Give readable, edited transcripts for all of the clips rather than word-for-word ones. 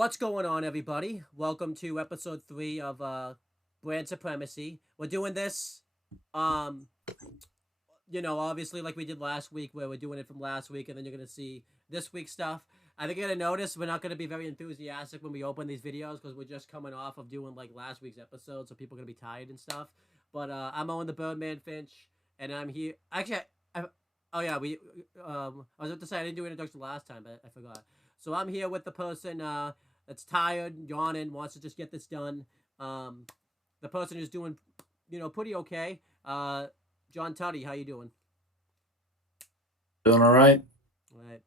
What's going on, everybody? Welcome to episode 3 of Brand Supremacy. We're doing this, um, obviously like we did last week, where we're doing it from last week, and then you're gonna see this week's stuff. I think you're gonna notice we're not gonna be very enthusiastic when we open these videos because we're just coming off of doing like last week's episode, so people are gonna be tired and stuff. But I'm Owen the Birdman Finch, and I'm here. Actually, oh yeah, I was about to say I didn't do an introduction last time, but I forgot. So I'm here with the person that's tired, yawning, wants to just get this done. The person who's doing, pretty okay. John Tuddy, how you doing? Doing all right. All right.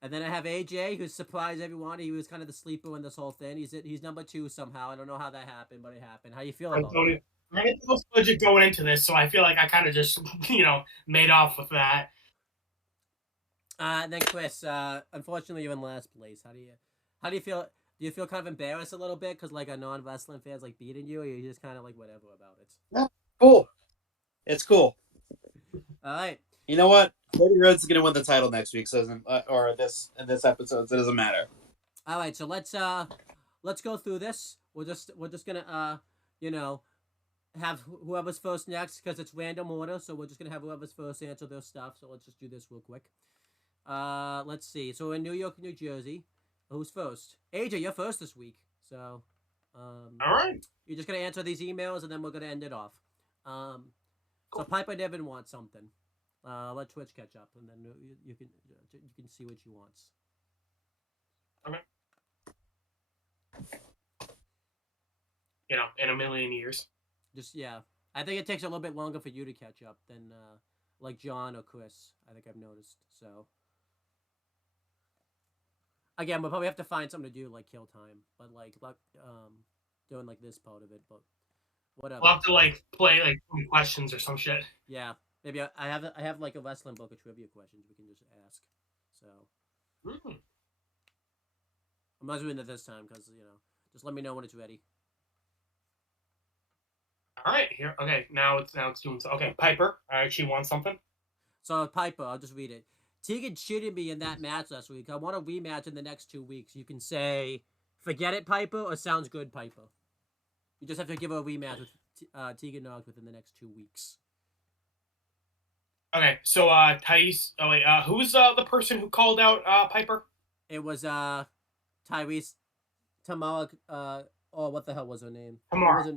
And then I have AJ, who's surprised everyone. He was kind of the sleeper in this whole thing. He's number 2 somehow. I don't know how that happened, but it happened. How you feel about it? I had no budget going into this, so I feel like I kind of just, made off with that. And then Chris, unfortunately, you're in last place. How do you feel? Do you feel kind of embarrassed a little bit because like a non-wrestling fan's like beating you, or you just kind of like whatever about it? Yeah, cool. It's cool. All right. You know what? Cody Rhodes is gonna win the title next week, so or this in this episode, so it doesn't matter. All right. So let's go through this. We're just gonna have whoever's first next because it's random order. So we're just gonna have whoever's first answer their stuff. So let's just do this real quick. Let's see. So in New York, New Jersey, who's first? AJ, you're first this week. So, All right. You're just gonna answer these emails, and then we're gonna end it off. So Piper Devin wants something. Let Twitch catch up, and then you can see what she wants. Okay. In a million years. Just yeah, I think it takes a little bit longer for you to catch up than like John or Chris. I think I've noticed. So again, we'll probably have to find something to do like kill time, but like doing like this part of it, but whatever. We'll have to play 20 questions or some shit. Yeah, maybe I have like a wrestling book of trivia questions we can just ask. So I'm not doing it this time because just let me know when it's ready. All right, here. Okay, now it's doing so. Okay, Piper. All right, she wants something. So Piper, I'll just read it. Tegan cheated me in that match last week. I want a rematch in the next 2 weeks. You can say, forget it, Piper, or sounds good, Piper. You just have to give her a rematch with Tegan Nox within the next 2 weeks. Okay, so Thais. Oh wait, who's the person who called out Piper? It was Tyrese Tamara. What the hell was her name? Tamara.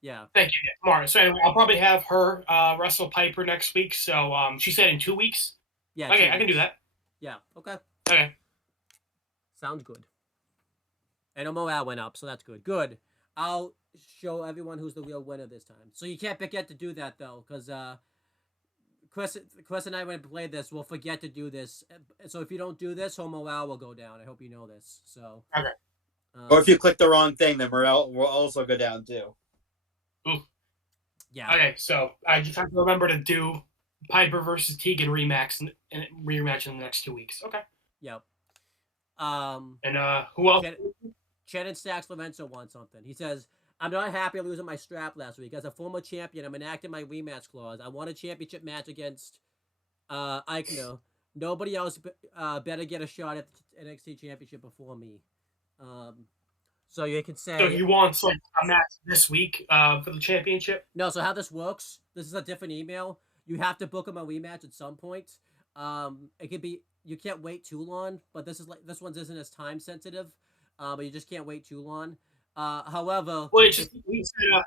Yeah. Thank you, Tamara. So anyway, I'll probably have her wrestle Piper next week. So she said in 2 weeks. Yeah. Okay, I can do that. Yeah. Okay. Okay. Sounds good. And her morale went up, so that's good. Good. I'll show everyone who's the real winner this time. So you can't forget to do that though, because Chris and I, when we play this, will forget to do this. So if you don't do this, her morale will go down. I hope you know this. So. Okay. Or if you click the wrong thing, then morale will also go down too. Ooh. Yeah. Okay, so I just have to remember to do Piper versus Tegan rematch in the next 2 weeks. Okay. Yep. And who else? Shannon Stacks Lorenzo wants something. He says, I'm not happy losing my strap last week. As a former champion, I'm enacting my rematch clause. I want a championship match against Eichner. Nobody else better get a shot at the NXT championship before me. So you can say... So he wants a match this week for the championship? No, so how this works, this is a different email. You have to book him a rematch at some point. It could be... You can't wait too long, but this one isn't as time sensitive. But you just can't wait too long. However... Well,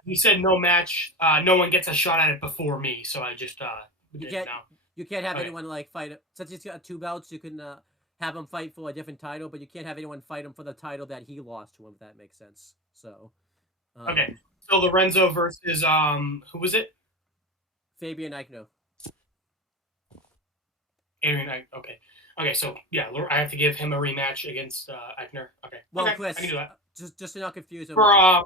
he said no match. No one gets a shot at it before me, so I just you can't have anyone fight it. Since he's got 2 belts, you can have him fight for a different title, but you can't have anyone fight him for the title that he lost to him, if that makes sense. So... okay. So Lorenzo versus who was it? Fabian Eichner. Okay, so yeah, I have to give him a rematch against Eichner. Okay. Well, okay, Chris, I can do that. Just to not confuse him. For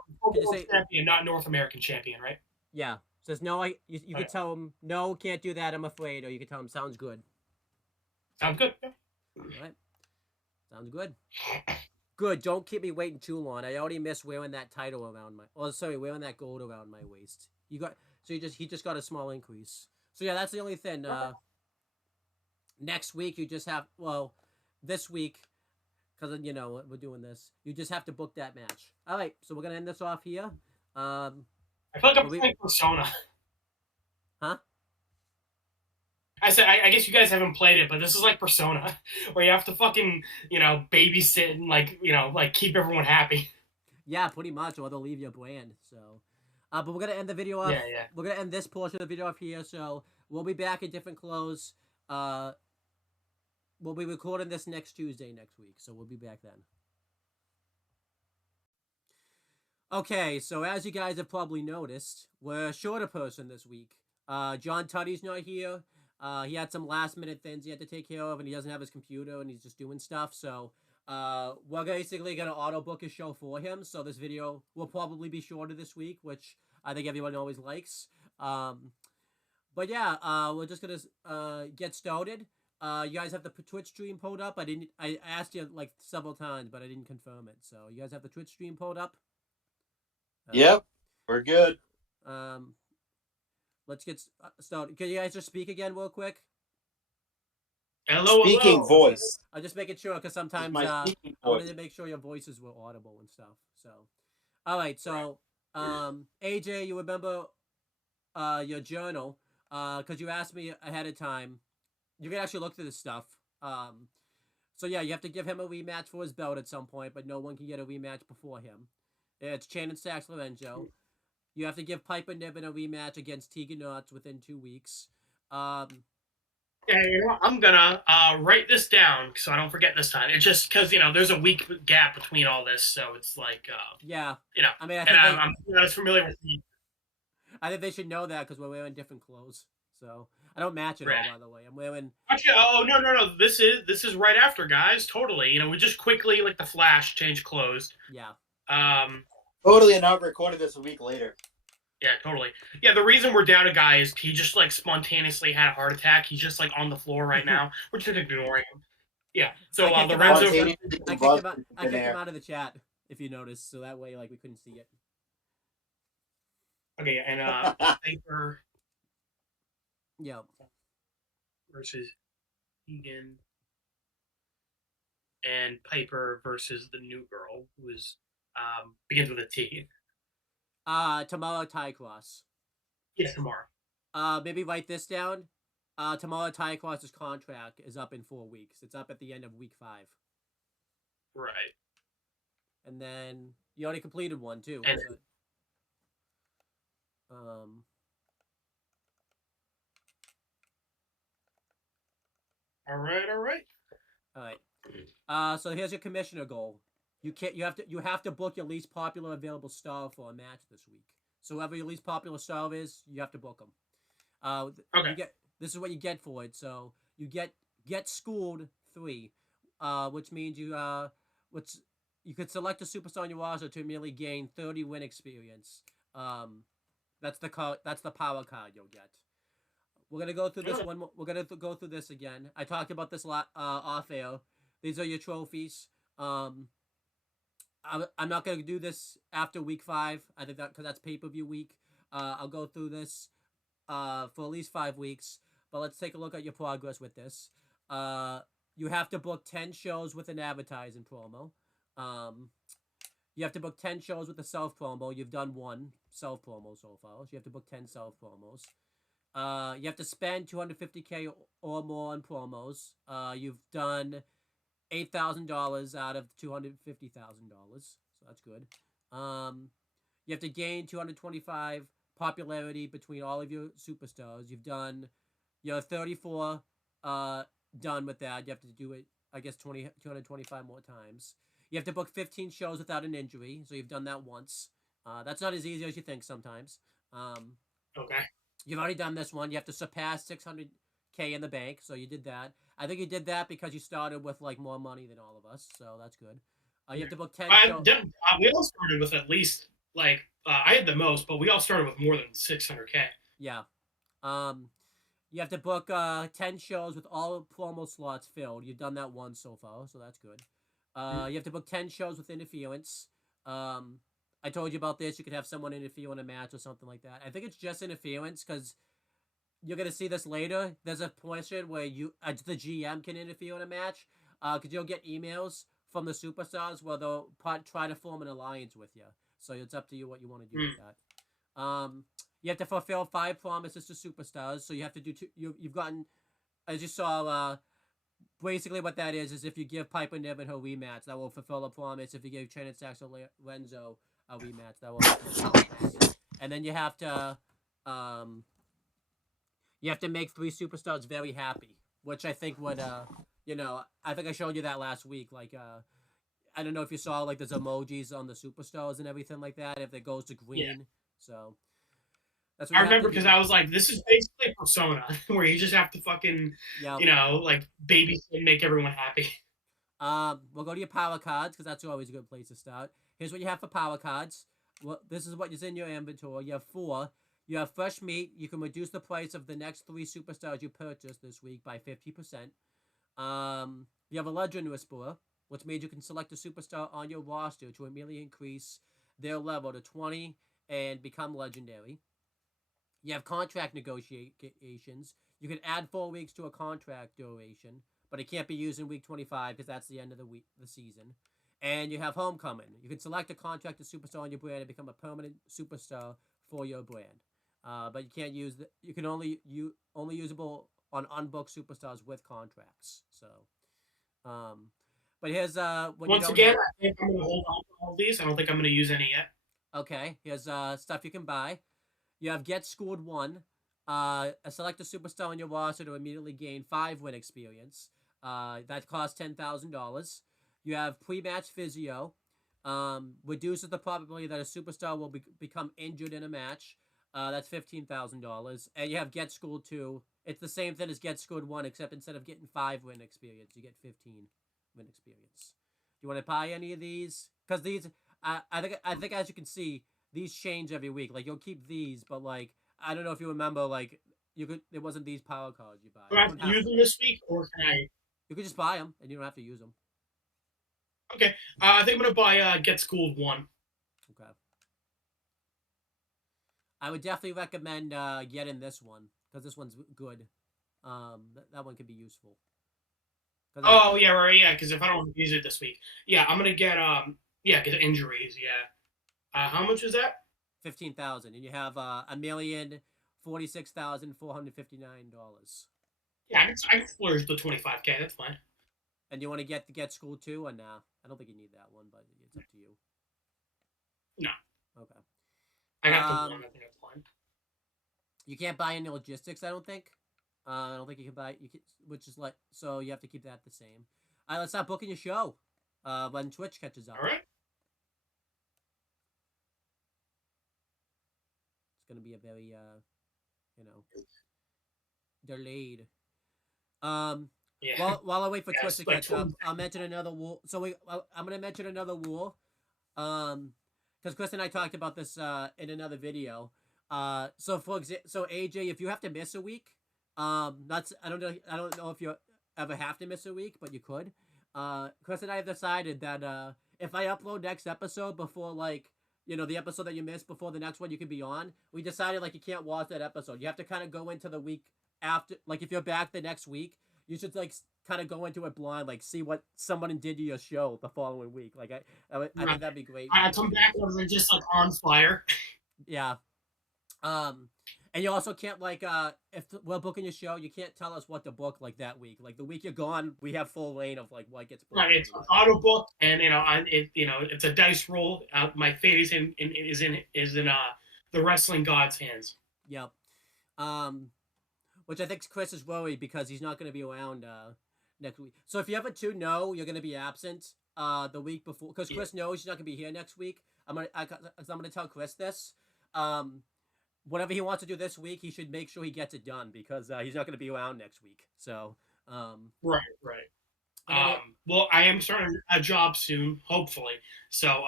champion, not North American champion, right? Yeah. Says no. You could tell him no, can't do that. I'm afraid, or you could tell him sounds good. Sounds good. Yeah. All right. Sounds good. Good. Don't keep me waiting too long. I already miss wearing that title around my. Oh, sorry, wearing that gold around my waist. He just got a small increase. So yeah, that's the only thing. Next week you just have this week because you know we're doing this. You just have to book that match. All right, so we're gonna end this off here. I feel like I'm Well, playing Persona. huh? I said, I guess you guys haven't played it, but this is like Persona, where you have to fucking, babysit and like keep everyone happy. Yeah, pretty much, or they'll leave your brand. So, but we're gonna end the video off. Yeah, yeah. We're gonna end this portion of the video off here. So we'll be back in different clothes. We'll be recording this next Tuesday next week. So we'll be back then. Okay, so as you guys have probably noticed, we're a shorter person this week. John Tuddy's not here. He had some last minute things he had to take care of, and he doesn't have his computer, and he's just doing stuff. So we're basically gonna auto book a show for him. So this video will probably be shorter this week, which I think everyone always likes. But yeah, we're just gonna get started. You guys have the Twitch stream pulled up. I asked you like several times, but I didn't confirm it. So you guys have the Twitch stream pulled up. Yep, we're good. Let's get started. Can you guys just speak again real quick? Hello, Speaking hello. voice. I'm just making sure because sometimes My I speaking wanted voice. to make sure your voices were audible and stuff. So, all right. So, AJ, you remember your journal because you asked me ahead of time. You can actually look through this stuff. So yeah, you have to give him a rematch for his belt at some point, but no one can get a rematch before him. It's Chan and Sax Lorenzo. You have to give Piper Niven a rematch against Tegan Knox within 2 weeks. Yeah, you know what? I'm gonna write this down so I don't forget this time. It's just because there's a week gap between all this, so it's like yeah. I mean, I'm not as familiar with the. I think they should know that because we're wearing different clothes. So I don't match at all, by the way. I'm wearing. Actually, oh no! This is right after, guys. Totally. We just quickly like the Flash change clothes. Yeah. Totally, and I've recorded this a week later. Yeah, totally. Yeah, the reason we're down a guy is he just like spontaneously had a heart attack. He's just like on the floor right now. We're just ignoring him. Yeah. So I kicked Lorenzo. I kicked him out of the chat if you noticed, so that way like we couldn't see it. Okay, and Piper. Yeah. Versus Tegan. And Piper versus the new girl, who is begins with a T. Tomorrow Tycross. Yes, tomorrow. Maybe write this down. Tomorrow Tycross's contract is up in 4 weeks. It's up at the end of week 5. Right. And then you already completed one too. And, so, all right. All right. So here's your commissioner goal. You have to book your least popular available star for a match this week. So whoever your least popular star is, you have to book them. Okay. This is what you get for it. So you get schooled 3, which means you could select a superstar on your roster to merely gain 30 win experience. That's the power card you'll get. We're gonna go through this one. We're gonna go through this again. I talked about this off air. These are your trophies. I'm not gonna do this after week 5. I think that because that's pay-per-view week. I'll go through this for at least 5 weeks. But let's take a look at your progress with this. You have to book 10 shows with an advertising promo. You have to book 10 shows with a self promo. You've done 1 self promo so far. So you have to book 10 self promos. You have to spend $250K or more on promos. You've done $8,000 out of $250,000, so that's good. You have to gain 225 popularity between all of your superstars. You've done, 34 done with that. You have to do it, I guess, 225 more times. You have to book 15 shows without an injury, so you've done that once. That's not as easy as you think sometimes. Okay. You've already done this one. You have to surpass 600K in the bank, so you did that. I think you did that because you started with like more money than all of us, so that's good. You have to book 10 shows. We all started with at least like I had the most, but we all started with more than 600K. Yeah. You have to book 10 shows with all promo slots filled. You've done that once so far, so that's good. You have to book 10 shows with interference. I told you about this. You could have someone interfere in a match or something like that. I think it's just interference because you're going to see this later. There's a portion where the GM can interfere in a match because you'll get emails from the superstars where they'll try to form an alliance with you. So it's up to you what you want to do with that. You have to fulfill 5 promises to superstars. So you have to do you've gotten, as you saw, basically what that is if you give Piper Niven her rematch, that will fulfill a promise. If you give Shannon Sachs or Renzo a rematch, that will fulfill a promise. And then you have to make 3 superstars very happy, which I think would I think I showed you that last week. Like I don't know if you saw like there's emojis on the superstars and everything like that. If it goes to green, Yeah. So that's what I you have remember to because do. I was like, this is basically Persona, where you just have to fucking, Yeah. like babysit and make everyone happy. We'll go to your power cards because that's always a good place to start. Here's what you have for power cards. Well, this is what is in your inventory. You have 4. You have fresh meat. You can reduce the price of the next 3 superstars you purchase this week by 50%. You have a legend whisperer, which means you can select a superstar on your roster to immediately increase their level to 20 and become legendary. You have contract negotiations. You can add 4 weeks to a contract duration, but it can't be used in week 25 because that's the end of the season. And you have homecoming. You can select a contracted superstar on your brand and become a permanent superstar for your brand. But you can't use you can only usable on unbooked superstars with contracts. So, but here's when you Once don't again, have. I think I'm gonna hold on to all of these. I don't think I'm gonna use any yet. Okay, here's stuff you can buy. You have Get Schooled 1. Select a superstar on your roster to immediately gain 5 win experience. That costs $10,000. You have Pre-Match Physio. Reduces the probability that a superstar will become injured in a match. That's $15,000. And you have Get Schooled 2. It's the same thing as Get Schooled 1, except instead of getting 5 win experience, you get 15 win experience. Do you want to buy any of these? Because these, I think as you can see, these change every week. Like you'll keep these, but like I don't know if you remember, like it wasn't these power cards you buy. Do You I have don't to have use to. them this week, or can I? You could just buy them and you don't have to use them. Okay, I think I'm gonna buy Get Schooled 1. Okay. I would definitely recommend getting this one because this one's good. That one could be useful. Oh yeah, right, yeah. Because if I don't use it this week, yeah, I'm gonna get get injuries. Yeah. How much is that? 15,000, and you have $1,046,459. Yeah, I can splurge the 25K. That's fine. And you want to get school too, or nah? I don't think you need that one, but it's up to you. No. Okay. I got the one. I think that's fine. You can't buy any logistics, I don't think. I don't think you can buy. Which is like so you have to keep that the same. All right, let's start booking your show. When Twitch catches up. All right. It's gonna be a very delayed. Yeah. While I wait for Yeah, Twitch to like catch up, I'll mention another rule. So I'm gonna mention another rule. Because Chris and I talked about this in another video. So AJ, if you have to miss a week, that's I don't know if you ever have to miss a week, but you could. Chris and I have decided that if I upload next episode before the episode that you missed before the next one you can be on, we decided like you can't watch that episode. You have to kind of go into the week after, like if you're back the next week, you should like kind of go into it blind, like see what someone did to your show the following week. Like I think that'd be great. I come back and just like on fire. Yeah. And you also can't if we're booking your show, you can't tell us what to book like that week. Like the week you're gone, we have full reign of like what gets booked. Right, it's auto book, and it's a dice roll. My fate is in the wrestling god's hands. Yep. Which I think Chris is worried because he's not going to be around next week. So if you ever two know you're going to be absent the week before, because Chris knows he's not going to be here next week. I'm gonna tell Chris this. Whatever he wants to do this week, he should make sure he gets it done because he's not going to be around next week. So, right. Well, I am starting a job soon, hopefully. So,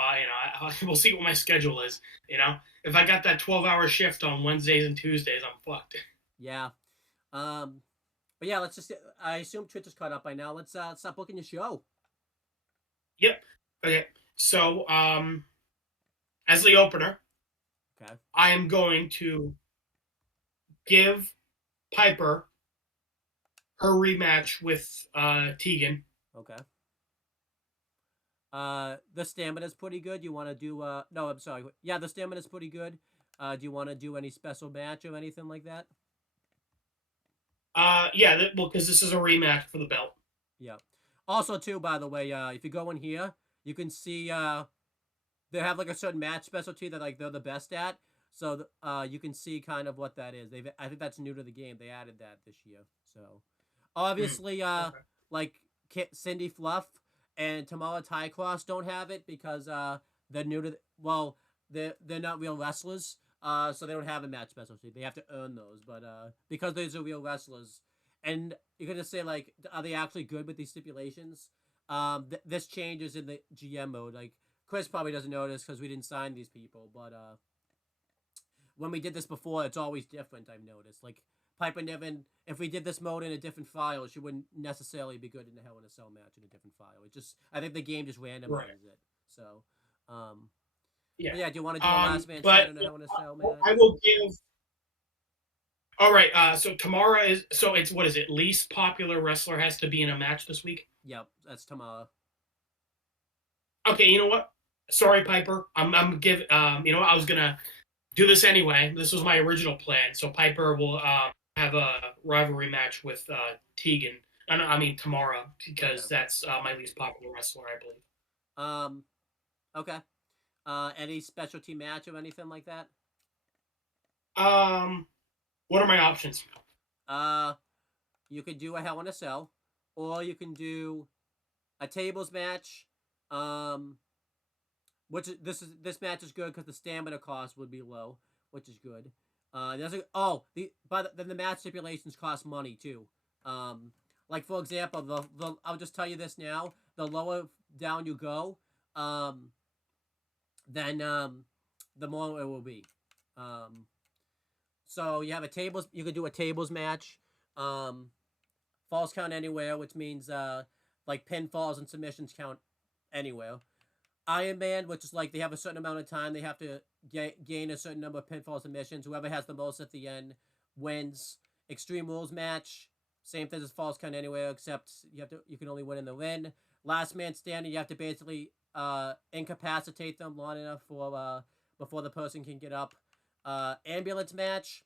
we'll see what my schedule is. If I got that 12-hour shift on Wednesdays and Tuesdays, I'm fucked. Yeah. But yeah, let's just. I assume Twitch is caught up by now. Let's stop booking your show. Yep. Okay. So, as the opener. Okay. I am going to give Piper her rematch with Tegan. Okay. The stamina's pretty good. You want to do no, I'm sorry. Yeah, the stamina's pretty good. Do you want to do any special match or anything like that? Yeah, well, because this is a rematch for the belt. Yeah. Also, too, by the way, if you go in here, you can see they have like a certain match specialty that like they're the best at. So you can see kind of what that is. I think that's new to the game. They added that this year. So obviously, Okay. like Cindy Fluff and Tamala Tycross don't have it because they're new to well, they're not real wrestlers. So they don't have a match specialty. They have to earn those. But because those are real wrestlers, and you're gonna say like, are they actually good with these stipulations? This changes in the GM mode. Like Chris probably doesn't notice because we didn't sign these people, but when we did this before, it's always different. I've noticed. Like Piper Niven, if we did this mode in a different file, she wouldn't necessarily be good in a Hell in a Cell match in a different file. It just, I think the game just randomizes it. So, Yeah. but yeah. Do you want to do a last man But standing in a Hell in a Cell match? I will give. All right. So Tamara is. So it's what is it? Least popular wrestler has to be in a match this week. Yep, that's Tamara. Okay. You know what? Sorry, Piper. I'm give. You know what? I was gonna do this anyway. This was my original plan. So Piper will have a rivalry match with Tegan. I mean Tamara because Okay. that's my least popular wrestler, I believe. Okay. Any specialty match or anything like that? What are my options? Uh, you could do a Hell in a Cell, or you can do a tables match. Um, this match is good because the stamina cost would be low, which is good. There's a, oh the but then the match stipulations cost money too. Like for example, the I'll just tell you this now: the lower down you go, then the more it will be. Um, so you have a tables. You could do a tables match. Um, falls count anywhere, which means like pinfalls and submissions count anywhere. Iron Man, which is like they have a certain amount of time, they have to gain a certain number of pinfall submissions. Whoever has the most at the end wins. Extreme Rules match, same thing as Falls Count Anywhere, except you can only win in the win. Last Man Standing, you have to basically incapacitate them long enough for before the person can get up. Ambulance match,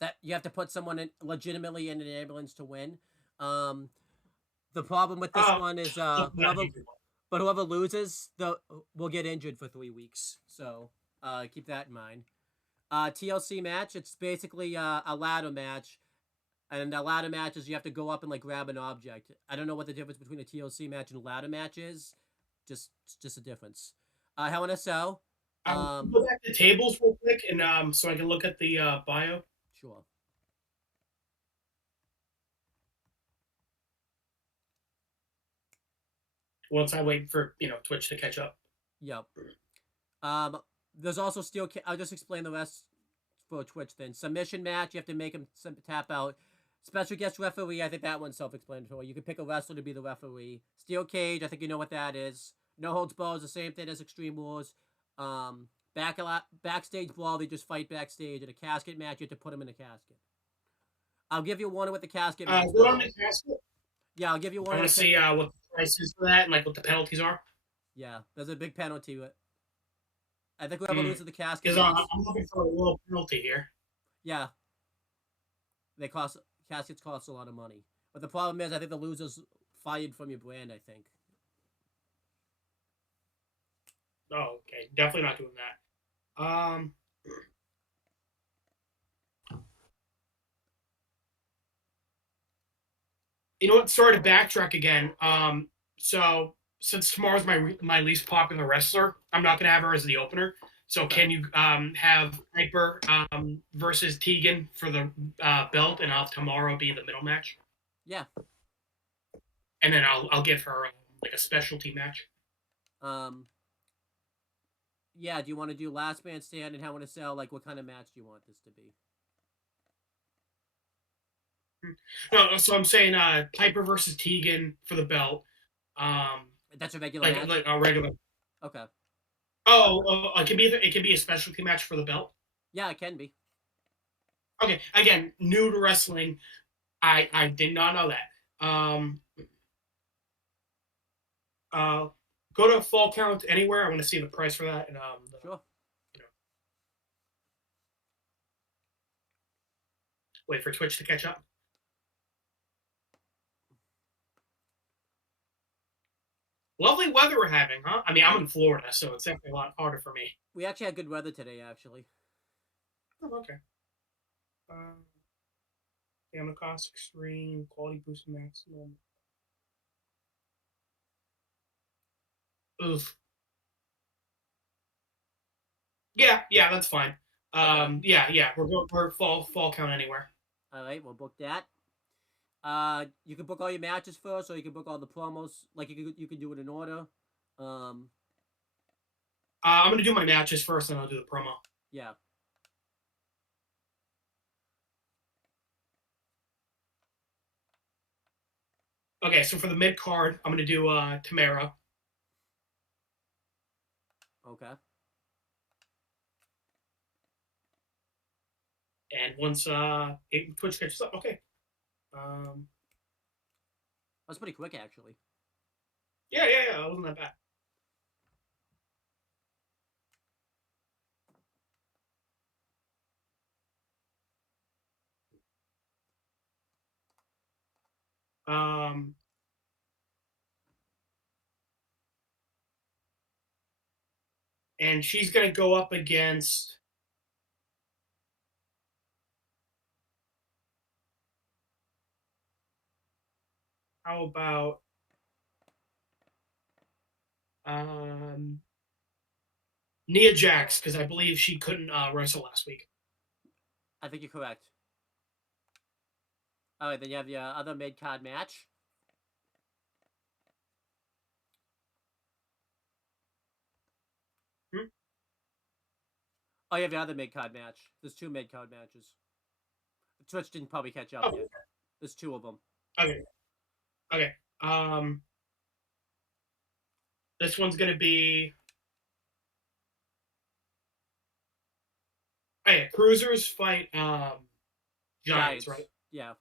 that you have to put someone legitimately in an ambulance to win. Um, the problem with this one is whoever loses, will get injured for 3 weeks. So keep that in mind. TLC match. It's basically a ladder match, and a ladder match is you have to go up and like grab an object. I don't know what the difference between a TLC match and a ladder match is. Just a difference. Hell in a Cell. Go back to tables real quick, and so I can look at the bio. Sure. Once I wait for Twitch to catch up. Yep. There's also steel. I'll just explain the rest for Twitch then. Submission match. You have to make him tap out. Special guest referee. I think that one's self-explanatory. You can pick a wrestler to be the referee. Steel cage. I think you know what that is. No holds barred is the same thing as Extreme Rules. Backstage brawl. They just fight backstage. In a casket match, you have to put him in a casket. I'll give you one with the casket match. Go on the casket. Yeah, I'll give you one. I want to see what the price is for that and like what the penalties are. Yeah, there's a big penalty. I think whoever loses the casket. Because I'm looking for a little penalty here. Yeah. Caskets cost a lot of money. But the problem is I think the loser's fired from your brand, I think. Oh, okay. Definitely not doing that. You know what? Sorry to backtrack again. So since tomorrow's my least popular wrestler, I'm not gonna have her as the opener. So can you have Piper versus Tegan for the belt, and I'll tomorrow be the middle match? Yeah. And then I'll give her like a specialty match. Yeah. Do you want to do Last Man Stand and Hell in a Cell? Like, what kind of match do you want this to be? No, so I'm saying Piper versus Tegan for the belt. That's a regular match? Like a regular. Okay. Oh, it can be a specialty match for the belt. Yeah, it can be. Okay, again, new to wrestling. I did not know that. go to Fall Count Anywhere. I want to see the price for that. And Sure. Wait for Twitch to catch up. Lovely weather we're having, huh? I mean, I'm in Florida, so it's definitely a lot harder for me. We actually had good weather today, actually. Oh, okay. Camera cost extreme, quality boost maximum. Oof. Yeah, that's fine. Yeah, we're Fall Count Anywhere. All right, we'll book that. You can book all your matches first, or you can book all the promos. Like you can do it in order. I'm gonna do my matches first, and I'll do the promo. Yeah. Okay, so for the mid card, I'm gonna do Tamara. Okay. And once Twitch catches up, okay. That's pretty quick, actually. Yeah. It wasn't that bad. And she's gonna go up against. How about Nia Jax, because I believe she couldn't wrestle last week. I think you're correct. All right, then you have your other mid card match. Oh, you have your other mid card match. There's 2 mid card matches. Twitch didn't probably catch up yet. There's 2 of them. Okay. This one's gonna be. Oh, yeah, Cruisers fight Giants, right? Yeah.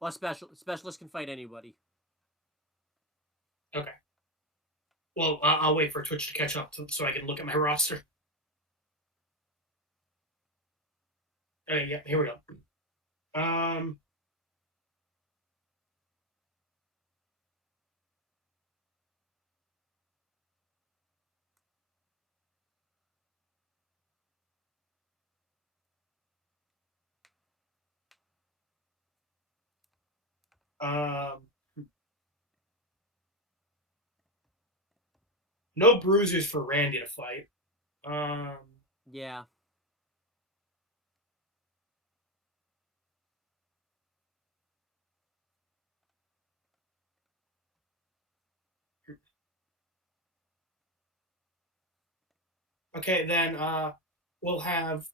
Well, specialists can fight anybody. Okay. Well, I'll wait for Twitch to catch up so I can look at my roster. Okay, yeah, here we go. No bruisers for Randy to fight. Yeah. Okay, then we'll have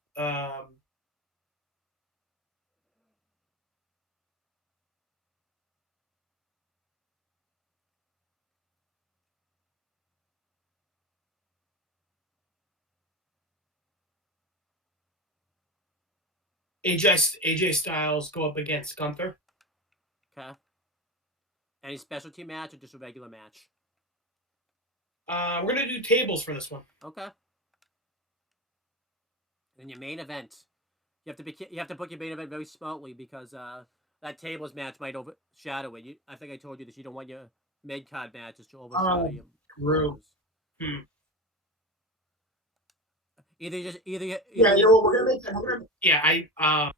AJ Styles go up against Gunther. Okay. Any specialty match or just a regular match? We're gonna do tables for this one. Okay. And your main event, you have to book your main event very smartly because that tables match might overshadow it. I think I told you that you don't want your mid card matches to overshadow your. True. Either yeah, you know what, we're gonna make that.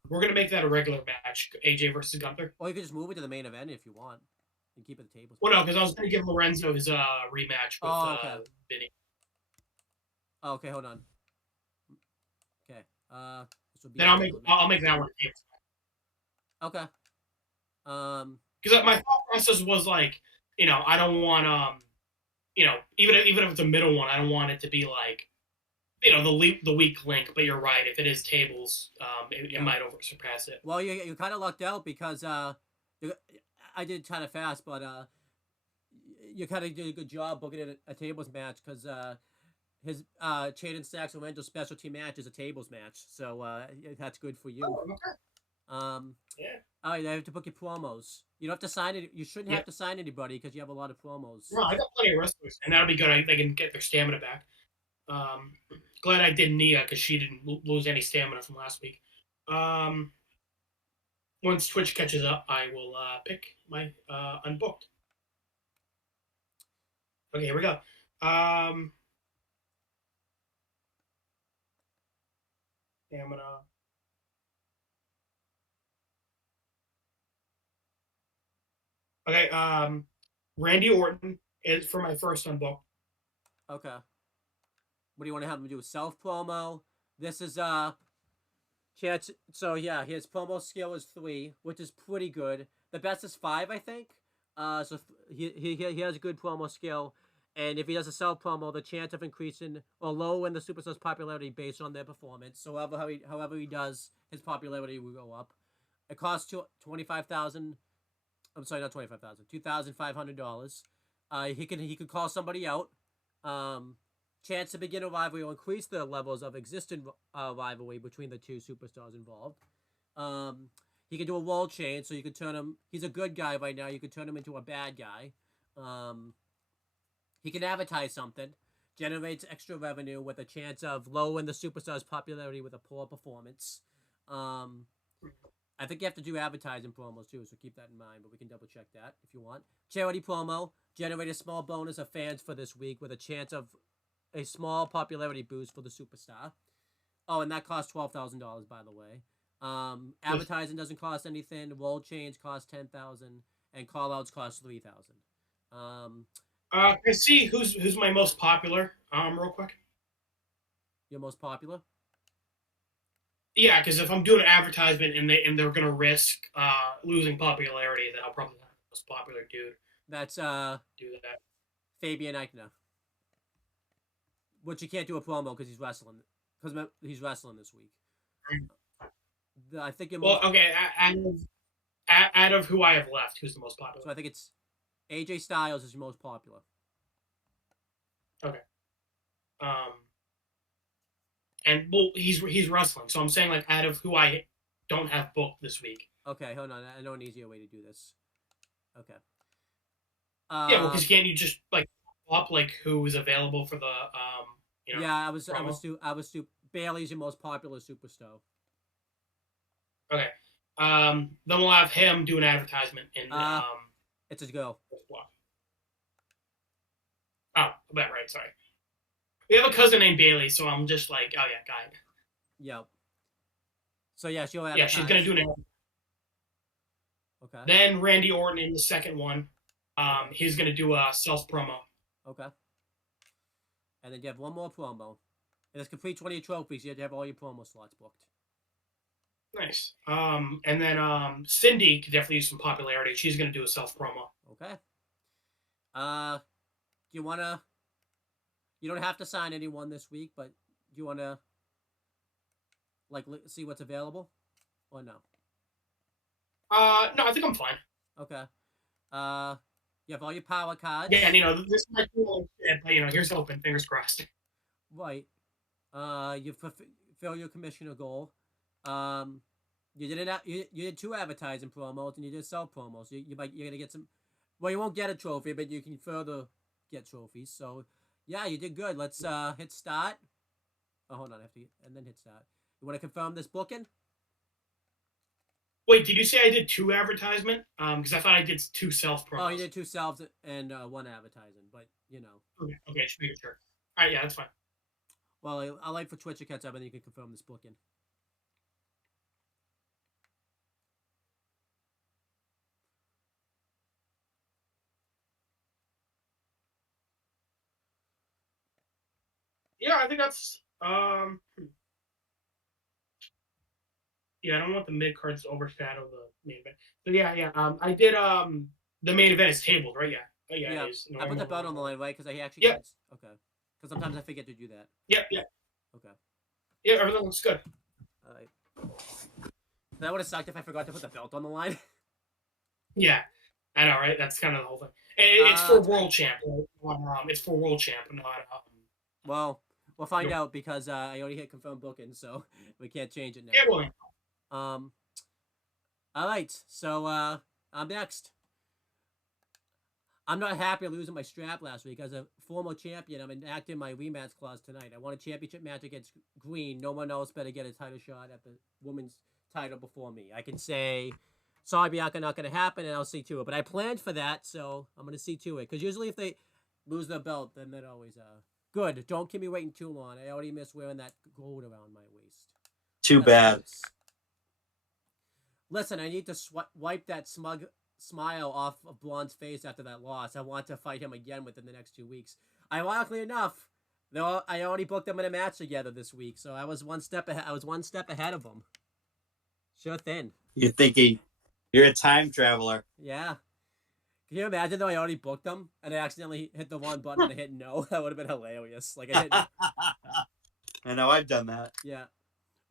We're gonna make that a regular match, AJ versus Gunther. Or you could just move it to the main event if you want, and keep it the tables. Well, no, because I was gonna give Lorenzo his rematch with Vinny. Oh, okay, hold on. Okay. This will be then I'll make that one a tables. Okay. Because my thought process was like, I don't want even if it's a middle one, I don't want it to be like, the weak link. But you're right, if it is tables, it might surpass it. Well, you kind of lucked out because I did kind of fast, but you kind of did a good job booking it a tables match because his Chain and Stacks and Rental specialty match is a tables match, so that's good for you. Oh, okay. Yeah. All right, I have to book your promos. You don't have to sign it. You shouldn't Yeah. have to sign anybody because you have a lot of promos. No, I got plenty of wrestlers, and that'll be good. They can get their stamina back. Glad I did Nia because she didn't lose any stamina from last week. Once Twitch catches up, I will pick my unbooked. Okay, here we go. Stamina. Okay, Randy Orton is for my first unbooked. Okay. What do you want to have him do? Self promo. This is chance. So yeah, his promo skill is 3, which is pretty good. The best is 5, I think. So he has a good promo skill, and if he does a self promo, the chance of increasing or lowering the superstar's popularity based on their performance. So however he does, his popularity will go up. It costs 25,000. I'm sorry, not 25,000. $2,500. He could call somebody out. Chance to begin a rivalry will increase the levels of existing rivalry between the two superstars involved. He can do a wall change, so you can turn him. He's a good guy right now. You can turn him into a bad guy. He can advertise something, generates extra revenue with a chance of lowering the superstar's popularity with a poor performance. I think you have to do advertising promos too, so keep that in mind, but we can double check that if you want. Charity promo, generate a small bonus of fans for this week with a chance of a small popularity boost for the superstar. Oh, and that costs $12,000, by the way. Advertising doesn't cost anything. Roll change costs $10,000, and callouts cost $3,000. I see who's my most popular. Real quick. Your most popular? Yeah, because if I'm doing an advertisement and they're gonna risk losing popularity, then I'll probably have the most popular dude. That's do that. Fabian Eichner. Which you can't do a promo because he's wrestling. Because he's wrestling this week. I think you're most. Well, okay. Out of who I have left, who's the most popular? So I think it's AJ Styles is your most popular. Okay. And well, he's wrestling, so I'm saying like out of who I don't have booked this week. Okay, hold on. I know an easier way to do this. Okay. Yeah, well, because can't you just like up like who is available for the you know? Yeah, I was Bailey's your most popular superstar. Okay. Then we'll have him do an advertisement in it's a go. Oh, that right. Sorry. We have a cousin named Bailey, so I'm just like, oh yeah, got it. Yep. So yeah, she'll yeah, she's gonna do an. Okay. Then Randy Orton in the second one, he's gonna do a self promo. Okay. And then you have one more promo. And it's complete 20 trophies. You have to have all your promo slots booked. Nice. And then Cindy could definitely use some popularity. She's gonna do a self promo. Okay. Do you wanna? You don't have to sign anyone this week, but do you wanna like see what's available, or no? No, I think I'm fine. Okay. You have all your power cards. Yeah, and this might be but here's hoping. Fingers crossed. Right. You fulfill your commissioner goal. You did 2 advertising promos and you did self promos. You're gonna get some. Well, you won't get a trophy, but you can further get trophies. So, yeah, you did good. Let's hit start. Oh, hold on, I have to and then hit start. You want to confirm this booking? Wait, did you say I did 2 advertisement? Because I thought I did 2 self promos. Oh, you did 2 selves and 1 advertising, but Okay, just making sure. All right, yeah, that's fine. Well, I'll wait for Twitch to catch up, and then you can confirm this booking. Yeah, I think that's yeah, I don't want the mid cards to overshadow the main event. But yeah. I did the main event is tabled, right? Yeah. Oh, yeah. It is. I put the belt on the line, right? Because I actually gets okay. Because sometimes I forget to do that. Yeah. Okay. Yeah, everything looks good. All right. That would have sucked if I forgot to put the belt on the line. Yeah, I know, right? That's kind of the whole thing. It's for world champ. It's for world champ, not. Well, we'll find out because I already hit confirm booking, so we can't change it now. Yeah, well. All right, so I'm next. I'm not happy losing my strap last week. As a former champion, I'm enacting my rematch clause tonight. I want a championship match against Green. No one else better get a title shot at the women's title before me. I can say, sorry, Bianca, not going to happen, and I'll see to it. But I planned for that, so I'm going to see to it. Because usually if they lose their belt, then they're always good. Don't keep me waiting too long. I already miss wearing that gold around my waist. Too bad. Listen, I need to wipe that smug smile off of Blonde's face after that loss. I want to fight him again within the next 2 weeks. Ironically enough, though, I already booked them in a match together this week, so I was one step ahead. I was one step ahead of them. Sure thing. You're thinking you're a time traveler. Yeah. Can you imagine though? I already booked them and I accidentally hit the wrong button and I hit no. That would have been hilarious. Like I hit. I know I've done that. Yeah.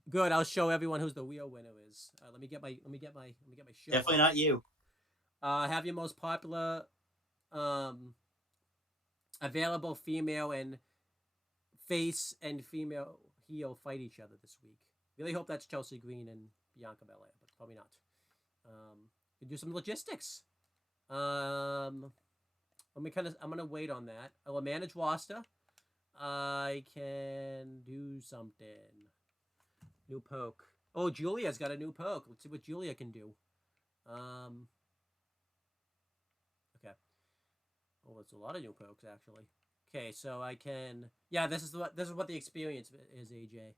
Good. I'll show everyone who's the real winner is. Let me get my show. Definitely not you. Have your most popular available female and face and female heel fight each other this week. Really hope that's Chelsea Green and Bianca Belair, but probably not. We do some logistics. I'm gonna wait on that. I will manage roster. I can do something. New poke. Oh, Julia's got a new poke. Let's see what Julia can do. Okay. Oh, it's a lot of new pokes actually. Okay, so I can. Yeah, this is what the experience is, AJ.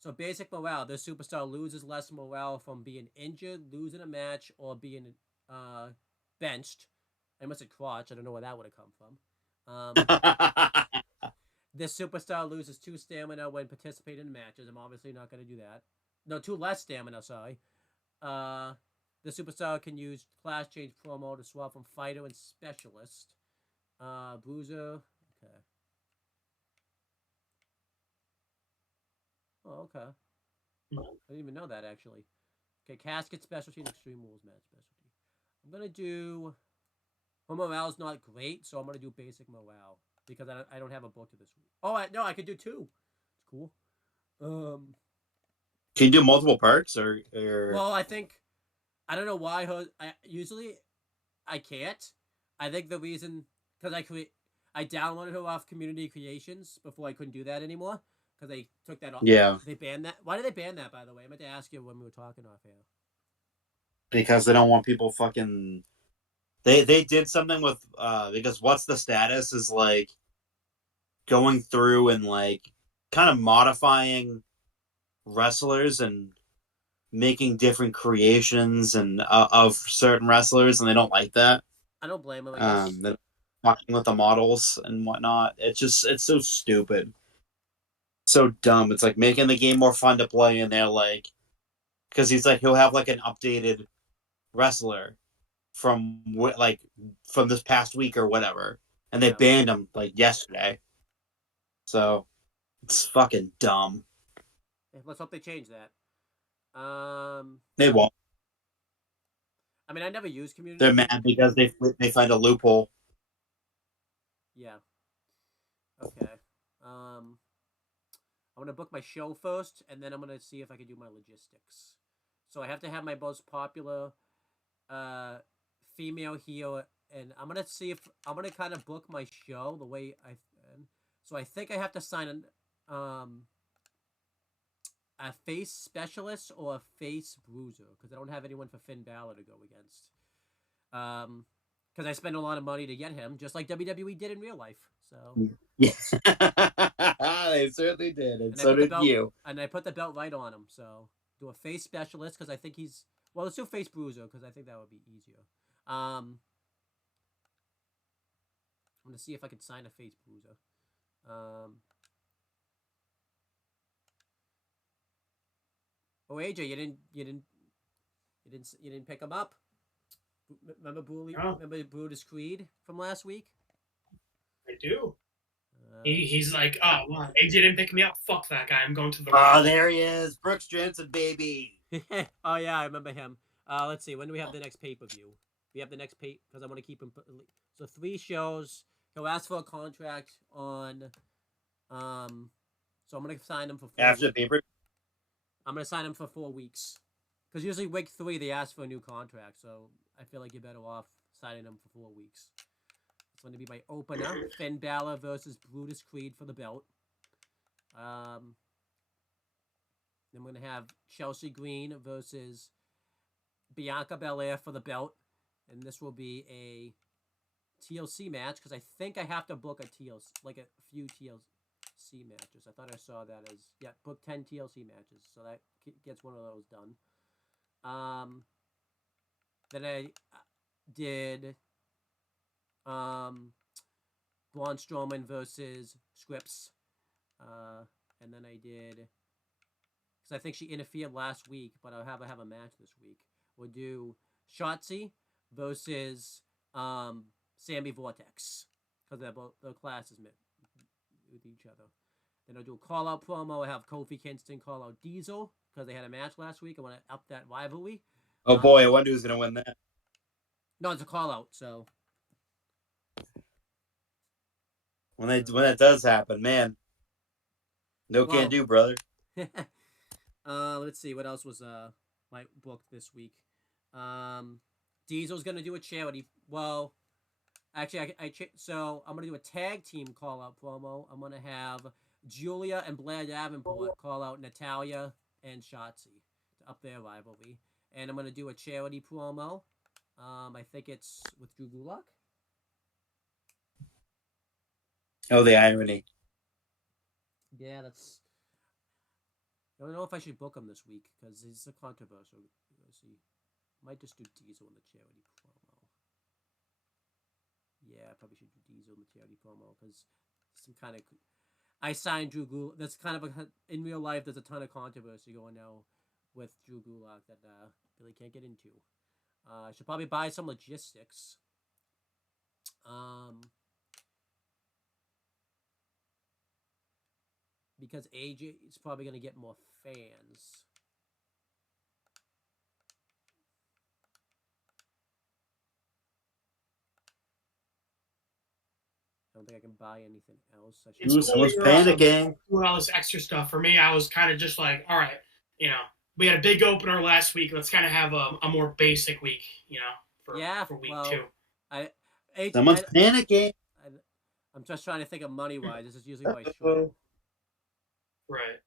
So basic morale. This superstar loses less morale from being injured, losing a match, or being benched. I must have crotch. I don't know where that would have come from. This superstar loses 2 stamina when participating in matches. I'm obviously not going to do that. No, 2 less stamina, sorry. The superstar can use class change promo to swap from fighter and specialist. Bruiser. Okay. Oh, okay. I didn't even know that, actually. Okay, casket specialty and extreme rules match specialty. I'm going to do... Well, morale's not great, so I'm going to do basic morale. Because I don't have a book to this week. Oh, no, I could do 2. It's cool. Can you do multiple perks or? Well, I think... I don't know why... usually, I can't. I think the reason... Because I downloaded her off Community Creations before I couldn't do that anymore. Because they took that off. Yeah. They banned that. Why did they ban that, by the way? I meant to ask you when we were talking off air. Because they don't want people fucking... They did something with... because what's the status is like... going through and like... kind of modifying wrestlers and making different creations and of certain wrestlers, and they don't like that. I don't blame them, I guess. They're talking with the models and whatnot. It's so stupid. So dumb. It's like making the game more fun to play, and they're like, because he'll have like an updated wrestler from this past week or whatever, and they banned him like yesterday. So it's fucking dumb. Let's hope they change that. They won't. I mean, I never use Community. They're mad because they find a loophole. Yeah. Okay. I'm gonna book my show first, and then I'm gonna see if I can do my logistics. So I have to have my most popular female heel, and I'm gonna see if I'm gonna kind of book my show the way I. So I think I have to sign a face specialist or a face bruiser because I don't have anyone for Finn Balor to go against. Because I spend a lot of money to get him, just like WWE did in real life. So yeah, they certainly did, and so did you. And I put the belt right on him. So do a face specialist because I think he's let's do face bruiser because I think that would be easier. I'm gonna see if I can sign a face bruiser. Oh, AJ, you didn't pick him up. Remember Remember Brutus Creed from last week? I do. He's like, oh, well, AJ didn't pick me up. Fuck that guy. I'm going to the. Oh, there he is, Brooks Jensen, baby. Oh yeah, I remember him. Let's see. When do we have the next pay-per-view? We have the next because I want to keep him. So 3 shows. He'll ask for a contract on. So I'm gonna sign him for 4 after weeks. the paper. I'm gonna sign him for 4 weeks Because usually week 3 they ask for a new contract, so I feel like you're better off signing them for 4 weeks. It's going to be my opener: Finn Balor versus Brutus Creed for the belt. Then I'm going to have Chelsea Green versus Bianca Belair for the belt, and this will be a TLC match because I think I have to book a TLC, like a few TLC matches. I thought I saw that as book 10 TLC matches, so that gets one of those done. Then I did Braun Strowman versus Scripps, and then I did, because I think she interfered last week, but I'll have a match this week. We'll do Shotzi versus Sammy Vortex, because they're both their classes met with each other. Then I'll do a call-out promo. I have Kofi Kingston call out Diesel, because they had a match last week. I want to up that rivalry. Oh boy, I wonder who's going to win that. No, it's a call-out, so... When that does happen, man. Can't do, brother. Let's see, what else was my book this week? Diesel's going to do a charity. Well... Actually, so I'm going to do a tag team call-out promo. I'm going to have Julia and Blair Davenport call out Natalya and Shotzi to up their rivalry. And I'm going to do a charity promo. I think it's with Drew Gulak. Oh, the irony. Yeah, that's... I don't know if I should book him this week because it's a controversial. Let's see. Might just do Diesel in the charity promo. Yeah, I probably should do Diesel in the charity promo because some kind of... I signed Drew Gulak. That's kind of in real life, there's a ton of controversy going now with Drew Gulak that really can't get into. I should probably buy some logistics. Because AJ is probably going to get more fans. I don't think I can buy anything else. Someone's panicking. Doing all this extra stuff. For me, I was kind of just like, all right, we had a big opener last week. Let's kind of have a more basic week, for week 2. Someone's panicking. I'm just trying to think of money-wise. This is usually my show. Right.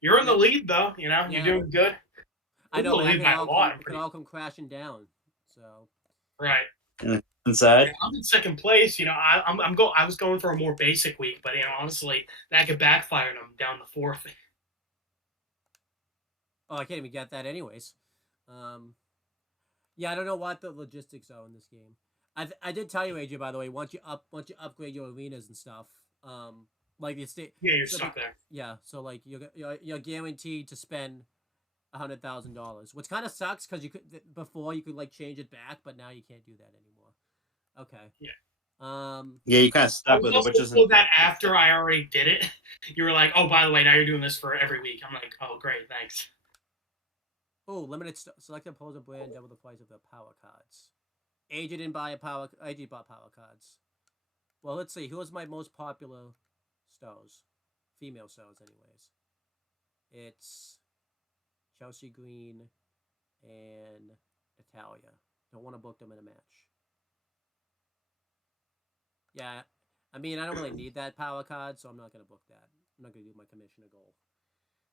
You're in the lead, though. You're doing good. I know, but it could all come crashing down. So. Right. Inside. Yeah, I'm in second place. I was going for a more basic week, but honestly, that could backfire, and I'm down to 4th. Oh, I can't even get that, anyways. Yeah, I don't know what the logistics are in this game. I did tell you, AJ, by the way, once you upgrade your arenas and stuff, like the state. Yeah, you're stuck there. Yeah, so like you're guaranteed to spend $100,000, which kind of sucks because before you could like change it back, but now you can't do that anymore. Okay. Yeah. Yeah, you kind of stuck with it, which isn't. That after I already did it, you were like, "Oh, by the way, now you're doing this for every week." I'm like, "Oh, great, thanks." Oh, limited select opposing brand, double the price of their power cards. AJ didn't buy AJ bought power cards. Well, let's see. Who was my most popular stars? Female stars, anyways. It's Chelsea Green and Natalya. Don't want to book them in a match. Yeah, I mean, I don't really need that power card, so I'm not going to book that. I'm not going to do my commissioner goal.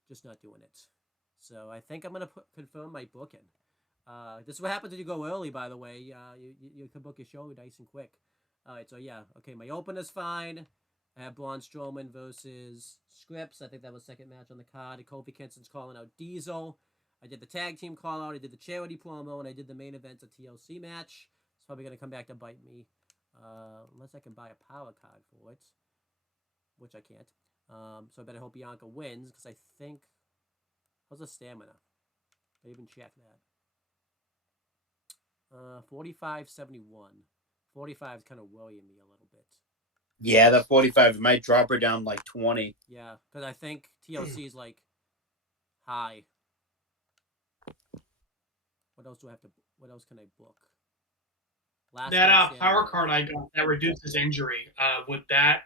Just not doing it. So I think I'm going to confirm my booking. This is what happens if you go early, by the way. You can book your show nice and quick. All right, so yeah. Okay, my opener's fine. I have Braun Strowman versus Scripps. I think that was second match on the card. Kofi Kingston's calling out Diesel. I did the tag team call out. I did the charity promo, and I did the main event, a TLC match. It's probably going to come back to bite me. Unless I can buy a power card for it, which I can't. So I better hope Bianca wins, because I think... How's the stamina? I even check that. 45-71. 45 is kind of worrying me a little bit. Yeah, that 45 might drop her down like 20. Yeah, because I think TLC is like high. What else can I book? That power card I got that reduces injury. Would that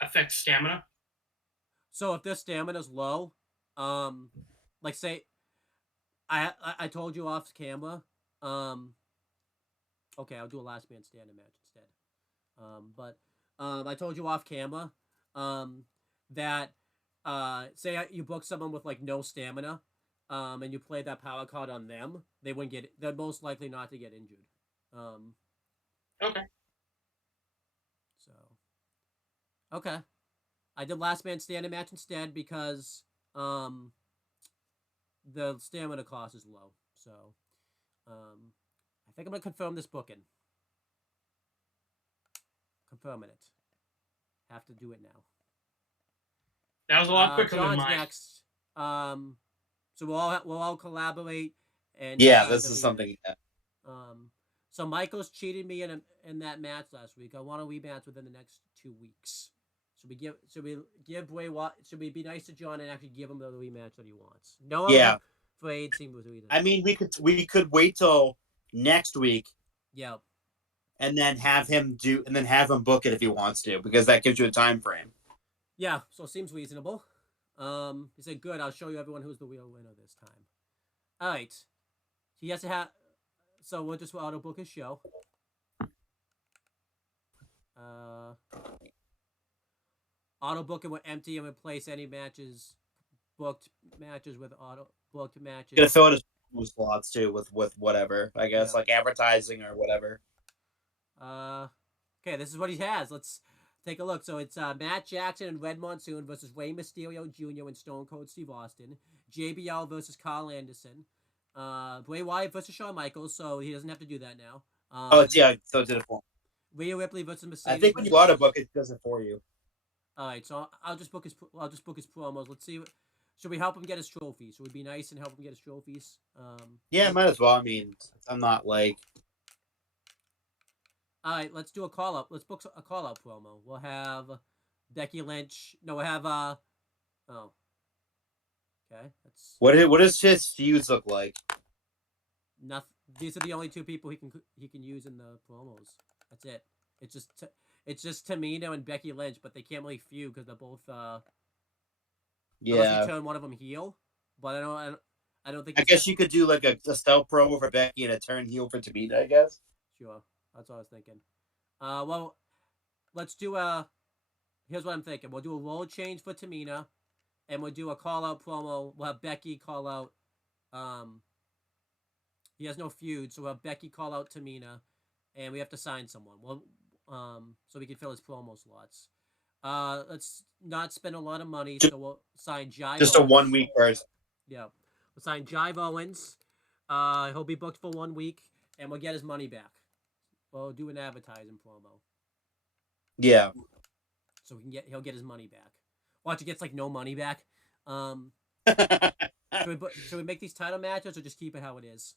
affect stamina? So if their stamina's low, like say I told you off camera, um, okay, I'll do a last man standing match instead. But I told you off camera, that say you book someone with like no stamina, and you play that power card on them, they wouldn't get. They're most likely not to get injured. Um, Okay. so okay, I did last man standing match instead because the stamina cost is low. So I think I'm gonna confirm this booking. Confirming it. Have to do it now. That was a lot quicker than John's mine. next. So we'll all collaborate and Yeah, decide this the is rematch. something. So Michael's cheated me in that match last week. I want a rematch within the next 2 weeks. Should we give Bray Wyatt? Should we be nice to John and actually give him the rematch that he wants? No, Yeah. afraid seemed to either. I mean, we could wait till next week. Yeah. And then have him book it if he wants to, because that gives you a time frame. Yeah, so it seems reasonable. He said, "Good, I'll show you everyone who's the real winner this time." All right. He has to have. So we'll just auto book his show. Auto book it with empty and replace any booked matches with auto booked matches. Gonna fill in his slots too with whatever, I guess, like advertising or whatever. Okay, this is what he has. Let's take a look. So it's Matt Jackson and Red Monsoon versus Rey Mysterio Jr. and Stone Cold Steve Austin. JBL versus Carl Anderson. Bray Wyatt versus Shawn Michaels, so he doesn't have to do that now. So it did it for him. Rhea Ripley versus Mercedes. I think when you auto book it does it for you. All right, so I'll just book his promos. Let's see. Should we help him get his trophies? Should we be nice and help him get his trophies? Yeah, might as well. I mean, I'm not like. All right, let's do a call up. Let's book a call out promo. We'll have Becky Lynch. No, we'll have oh. Okay, that's What does his feuds look like? nothing. These are the only two people he can use in the promos. That's it. It's just Tamina and Becky Lynch, but they can't really feud because they're both unless you turn one of them heel. But I don't think. I guess you could do like a stealth promo for Becky and a turn heel for Tamina, I guess. Sure, that's what I was thinking. Well, let's do here's what I'm thinking. We'll do a role change for Tamina, and we'll do a call out promo. We'll have Becky call out. He has no feud, so we'll have Becky call out Tamina, and we have to sign someone. Well, so we can fill his promo slots. Let's not spend a lot of money, so we'll sign Jive. Just a 1 week person. Yeah, we'll sign Jive Owens. He'll be booked for 1 week, and we'll get his money back. We'll do an advertising promo. Yeah. So he'll get his money back. Watch, he gets like no money back. Should we make these title matches or just keep it how it is?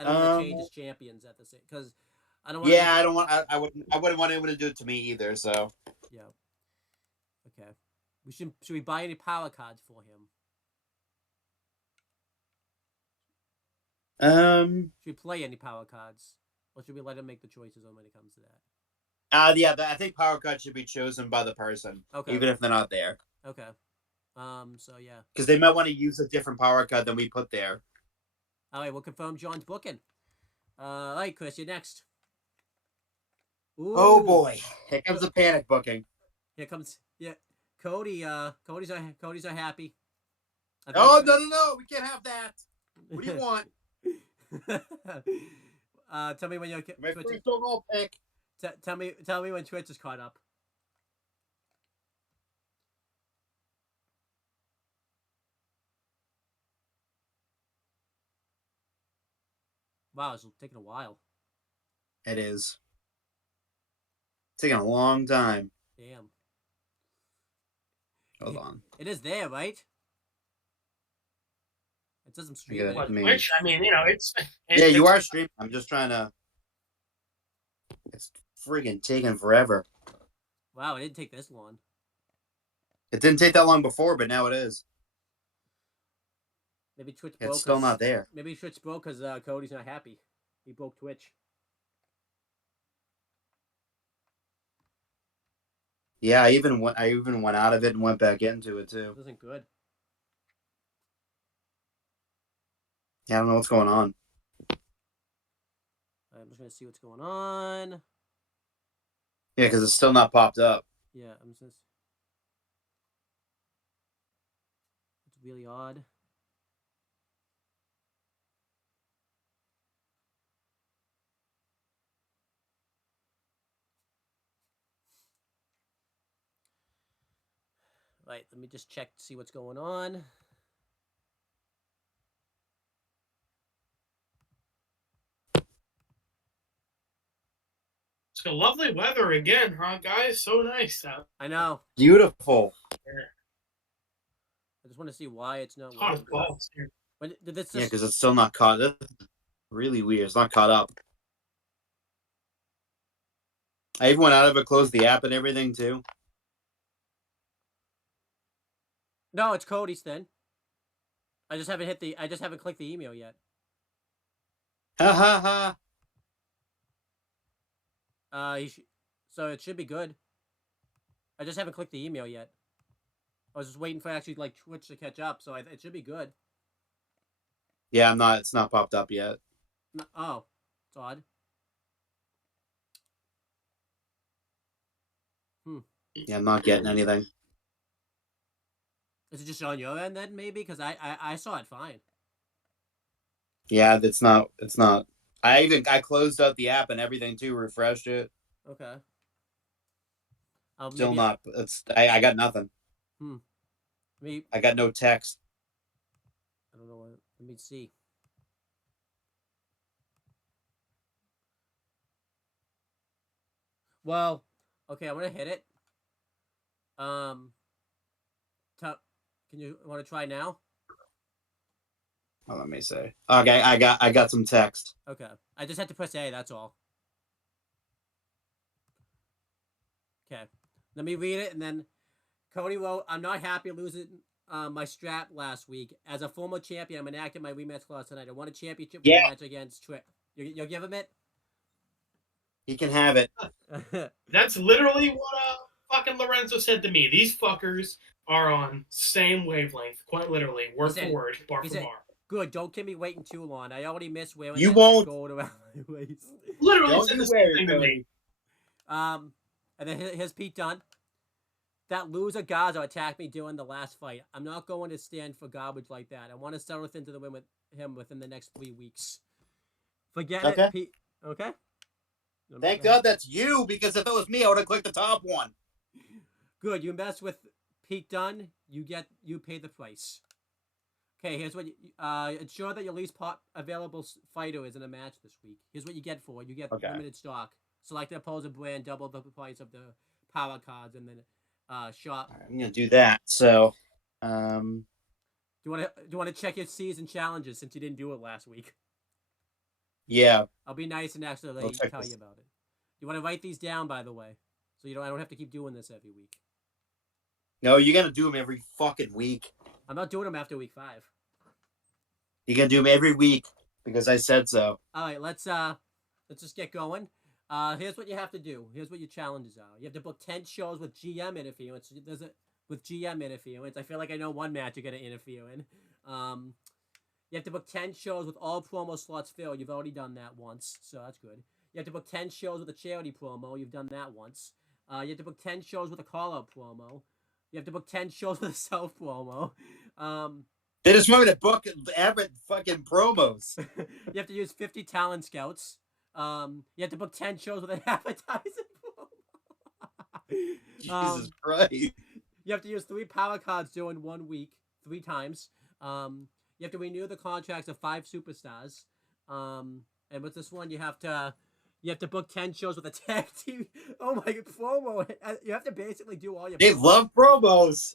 I don't want to change his champions at the same because I don't want. Yeah, I don't want. I wouldn't want anyone to do it to me either. So. Yeah. Okay. Should we buy any power cards for him? Should we play any power cards, or should we let him make the choices when it comes to that? Yeah, I think power cards should be chosen by the person, even if they're not there. Okay. So yeah. Because they might want to use a different power card than we put there. All right, we'll confirm John's booking. All right, Chris, you're next. Ooh. Oh boy, here comes the panic booking. Here comes Cody. Cody's are happy. Oh no! We can't have that. What do you want? Tell me when you're. My first overall pick. Tell me when Twitch is caught up. Wow, it's taking a while. It is. It's taking a long time. Damn. Hold on. It is there, right? It doesn't stream. Which, I mean, it's yeah, you are streaming. I'm just trying to. It's friggin' taking forever. Wow, it didn't take this long. It didn't take that long before, but now it is. Maybe Twitch broke. It's still not there. Maybe Twitch broke because Cody's not happy. He broke Twitch. Yeah, I even went out of it and went back into it too. This isn't good. Yeah, I don't know what's going on. I'm just gonna see what's going on. Yeah, because it's still not popped up. Yeah, it's really odd. Right, let me just check to see what's going on. So lovely weather again, huh, guys? So nice out I know. Beautiful. there. I just want to see why it's not Hot as working. balls here. When did this Yeah, just... because it's still not caught. That's really weird. It's not caught up. I even went out of it, closed the app and everything too. No, it's Cody's then. I just haven't clicked the email yet. Ha ha ha. So it should be good. I just haven't clicked the email yet. I was just waiting for actually like Twitch to catch up, so it should be good. Yeah, I'm not. It's not popped up yet. No, oh, it's odd. Yeah, I'm not getting anything. Is it just on your end then, maybe? Because I saw it fine. Yeah, it's not. It's not. I closed out the app and everything too. Refreshed it. Okay. Still Maybe. not. I got nothing. Maybe. I got no text. I don't know. Let me see. Well, okay, I'm gonna hit it. Um, can you want to try now? Oh, let me say. Okay, I got some text. Okay, I just had to press A. That's all. Okay, let me read it, and then Cody wrote, "I'm not happy losing my strap last week. As a former champion, I'm enacting my rematch clause tonight. I want a championship Yeah, rematch against Trick. You'll give him it." he can have it. That's literally what fucking Lorenzo said to me. These fuckers are on same wavelength, quite literally, word for word, bar for bar. Good, don't keep me waiting too long. I already miss wearing You that won't. gold around my waist. Literally Don't said you the same worry, thing to me. And then here's Pete Dunne. That loser Gaza attacked me during the last fight. I'm not going to stand for garbage like that. I want to settle into the win with him within the next 3 weeks. Forget it, Okay. Pete. Okay? Thank God that's you, because if it was me, I would have clicked the top one. Good. You mess with Pete Dunne, you pay the price. Okay, here's what ensure that your least available fighter is in a match this week. Here's what you get for it. You get limited stock. Select the opposing brand, double the price of the power cards, and then shop. Right, I'm gonna do that. So, Do you want to check your season challenges since you didn't do it last week? yeah, I'll be nice and actually tell you about it. You want to write these down, by the way, so I don't have to keep doing this every week. no, you're gonna do them every fucking week. I'm not doing them after week 5. You're gonna do them every week because I said so. All right, let's just get going. Here's what you have to do. Here's what your challenges are. You have to book 10 shows with GM interference. With GM interference. I feel like I know one match you're gonna interfere in. You have to book 10 shows with all promo slots filled. You've already done that once, so that's good. You have to book 10 shows with a charity promo. You've done that once. You have to book 10 shows with a call-out promo. You have to book 10 shows with a self promo. They just want me to book average fucking promos. You have to use 50 talent scouts. You have to book 10 shows with an advertising promo. Jesus Christ. You have to use 3 power cards during 1 week, 3 times. You have to renew the contracts of 5 superstars. And with this one, you have to book 10 shows with a tag team. Oh my god, promo! You have to basically do all your. They love promos.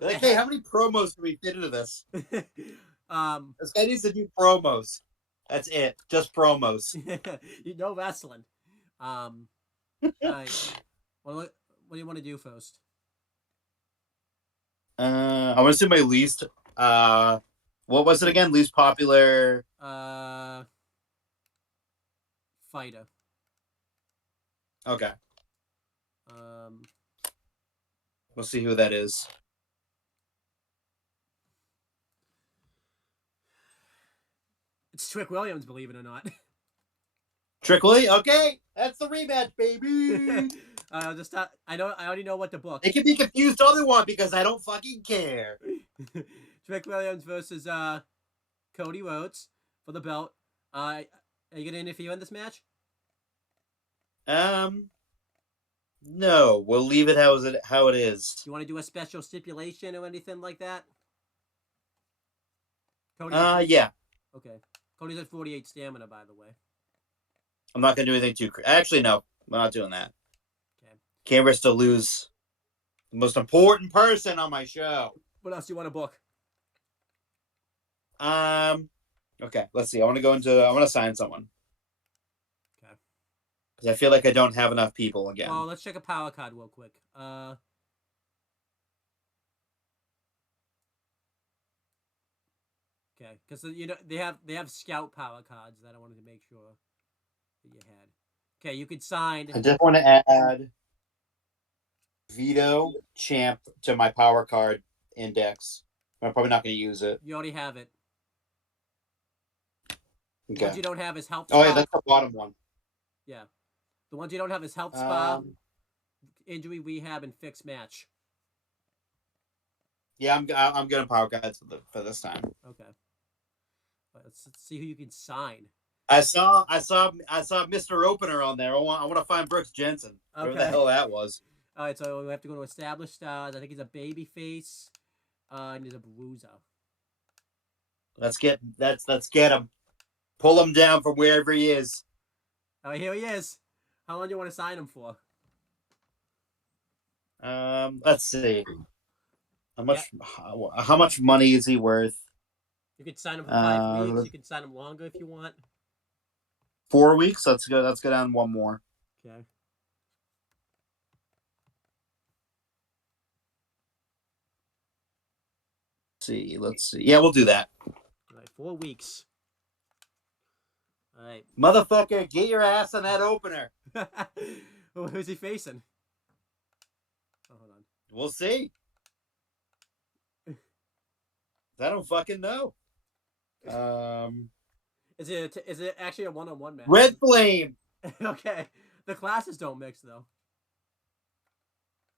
Like, hey, how many promos can we fit into this? This guy needs to do promos. That's it, just promos. You know wrestling. All right. What do you want to do first? I want to say my least. What was it again? Least popular. Fighter. Okay. We'll see who that is. It's Trick Williams, believe it or not. Trickley? Okay. That's the rematch, baby. I already know what to book. They can be confused other one because I don't fucking care. Trick Williams versus Cody Rhodes for the belt. Are you gonna interfere in this match? No. We'll leave it how it is. You want to do a special stipulation or anything like that? Cody. Yeah. Okay. Cody's at 48 stamina, by the way. I'm not gonna do anything too crazy. Actually, no. We're not doing that. Okay. Can't risk to lose the most important person on my show. What else do you want to book? Okay, let's see. I want to sign someone. Okay. Because I feel like I don't have enough people again. Well, let's check a power card real quick. Okay, because they have scout power cards that I wanted to make sure that you had. Okay, you could sign. I just want to add Vito Champ to my power card index. I'm probably not going to use it. You already have it. Okay. The ones you don't have is health. Oh yeah, that's the bottom one. Yeah, the ones you don't have is health spa, injury rehab, and fixed match. Yeah, I'm getting power cards for this time. Okay. Let's see who you can sign. I saw Mr. Opener on there. I want to find Brooks Jensen. Okay. Whatever the hell that was. All right, so we have to go to established stars. I think he's a baby face, and he's a bruiser. Let's get him. Pull him down from wherever he is. Oh, here he is. How long do you want to sign him for? Let's see. How much money is he worth? You could sign him for 5 weeks. You can sign him longer if you want. 4 weeks. Let's go down one more. Okay. Let's see. Yeah, we'll do that. All right, 4 weeks. All right. Motherfucker, get your ass on that opener. Who's he facing? Oh, hold on. We'll see. I don't fucking know. Is it actually a one-on-one match? Red Flame. Okay. The classes don't mix though.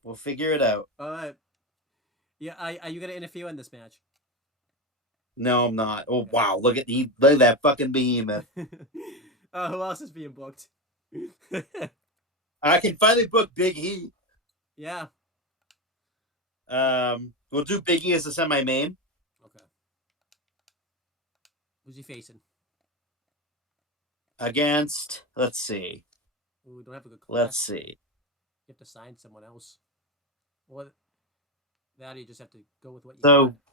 We'll figure it out. All right. Yeah. Are you gonna interfere in this match? No, I'm not. Oh wow! Look at that fucking behemoth. Who else is being booked? I can finally book Big E. Yeah. We'll do Big E as the semi-main. Okay. Who's he facing? Against, let's see. Ooh, we don't have a good class. Let's see. You have to sign someone else. Or that you just have to go with what you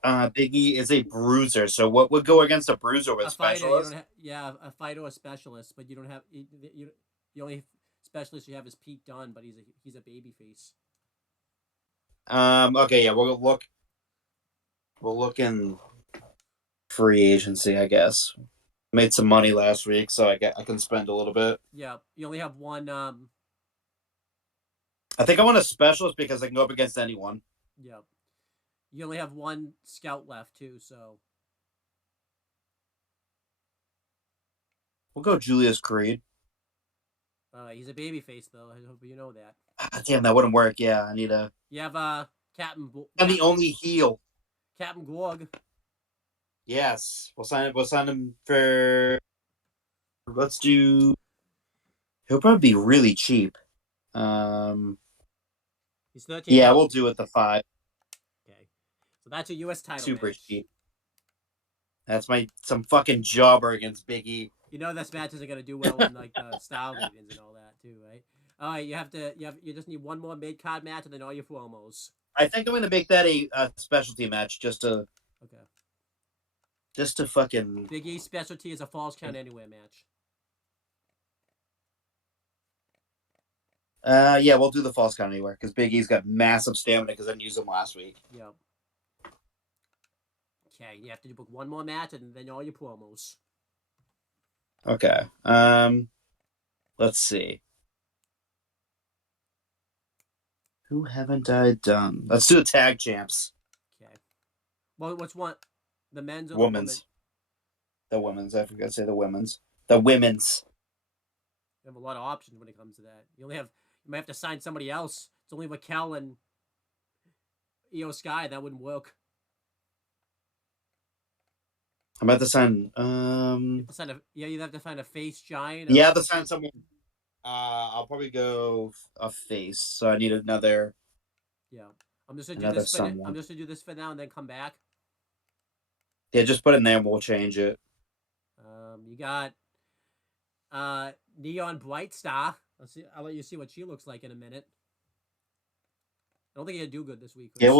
got. Big E is a bruiser. So what would go against a bruiser with a specialist? A fighter or a specialist, but you don't have the only specialist you have is Pete Dunne, but he's a baby face. Okay, yeah, we'll look in free agency, I guess. Made some money last week, so I can spend a little bit. Yeah, you only have one. I think I want a specialist because I can go up against anyone. Yeah, you only have one scout left too, so we'll go Julius Creed. He's a baby face though. I hope you know that. Damn, that wouldn't work. Yeah, I need a. You have Captain. I'm the only heel. Captain Gorg. Yes, we'll sign him for. Let's do. He'll probably be really cheap. He's 13. Yeah, we'll do it the 5. Okay, so that's a U.S. title. Super match. cheap. That's some fucking jobber against Big E. You know this match isn't gonna do well in like style ratings and all that too, right? All right, you just need one more mid card match and then all your promos. I think I'm gonna make that a specialty match just to. Okay. Just to fucking. Big E's specialty is a Falls Count Anywhere match. Yeah, we'll do the Falls Count Anywhere because Big E's got massive stamina because I didn't use him last week. Yep. Okay, you have to book one more match and then all your promos. Okay. Let's see. Who haven't I done? Let's do the tag champs. Okay. Well, which one? The men's or the women? Women's. The women's. I forgot to say the women's. The women's. You have a lot of options when it comes to that. You might have to sign somebody else. It's only Raquel and Io Sky. That wouldn't work. I'm about to sign. You'd have to find a face giant. Yeah, I have to sign someone. I'll probably go a face. So I need another. Yeah, I'm just gonna do this. I'm just gonna do this for now and then come back. Yeah, just put it in there and we'll change it. You got Neon Bright Star. I'll let you see what she looks like in a minute. I don't think he'll do good this week. Yeah,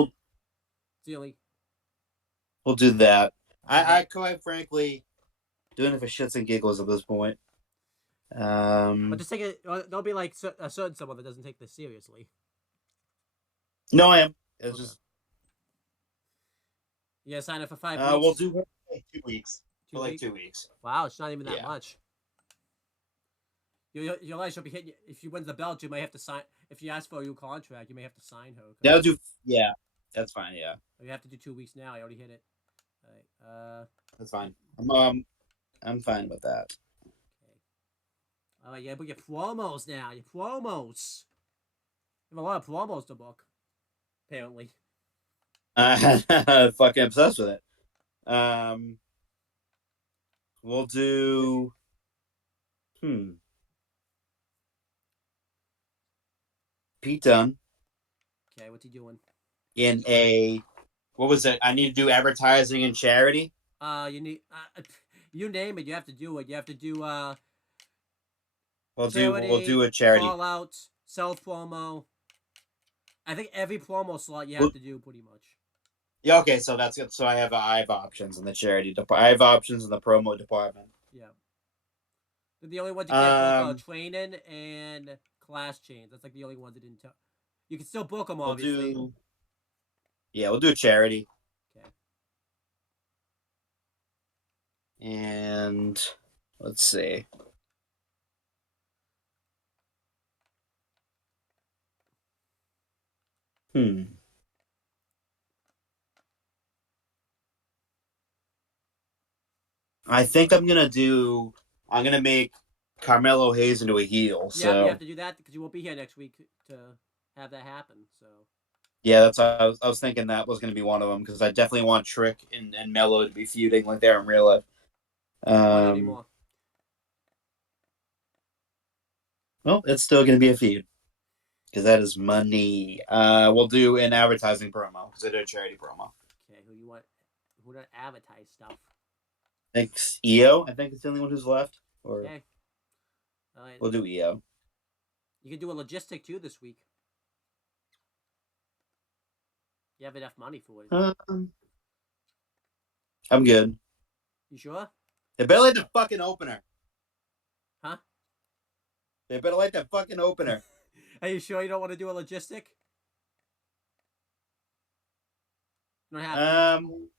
we'll do that. I quite frankly doing it for shits and giggles at this point. But just take it. Don't be like a certain someone that doesn't take this seriously. No, I am. It's Okay. just. You gotta sign up for 5 weeks. We'll do it for like 2 weeks. For like 2 weeks. Wow, it's not even that much. Your life should be hitting. If she wins the belt, you might have to sign. If you ask for a new contract, you may have to sign her. That'll do. Yeah, that's fine. Yeah. You have to do 2 weeks now. I already hit it. All right. That's fine. I'm fine with that. Okay. All right, yeah, but your promos now. Your promos. You have a lot of promos to book. Apparently. Fucking obsessed with it. We'll do. Pete Dunne. Okay, what's he doing? In a, what was it? I need to do advertising and charity. You need. You name it. You have to do it. You have to do. We'll do a charity. Call out, self promo. I think every promo slot you have to do pretty much. Yeah. Okay. So that's it. So I have options in the charity department. I have options in the promo department. Yeah. The only ones you can't book are training and class chains. That's like the only ones that didn't tell. You can still book them, obviously. We'll do a charity. Okay. And let's see. I think I'm gonna make Carmelo Hayes into a heel. Yeah, so you have to do that because you won't be here next week to have that happen. So yeah, that's I was thinking that was gonna be one of them because I definitely want Trick and Melo to be feuding like they're in real life. Not anymore. Well, it's still gonna be a feud because that is money. We'll do an advertising promo because I did a charity promo. Okay, who to advertise stuff? I think EO. I think it's the only one who's left. Or okay. All right. We'll do EO. You can do a logistic too this week. You have enough money for it. I'm good. You sure? They better like the fucking opener. Huh? They better like that fucking opener. Are you sure you don't want to do a logistic? You don't have to.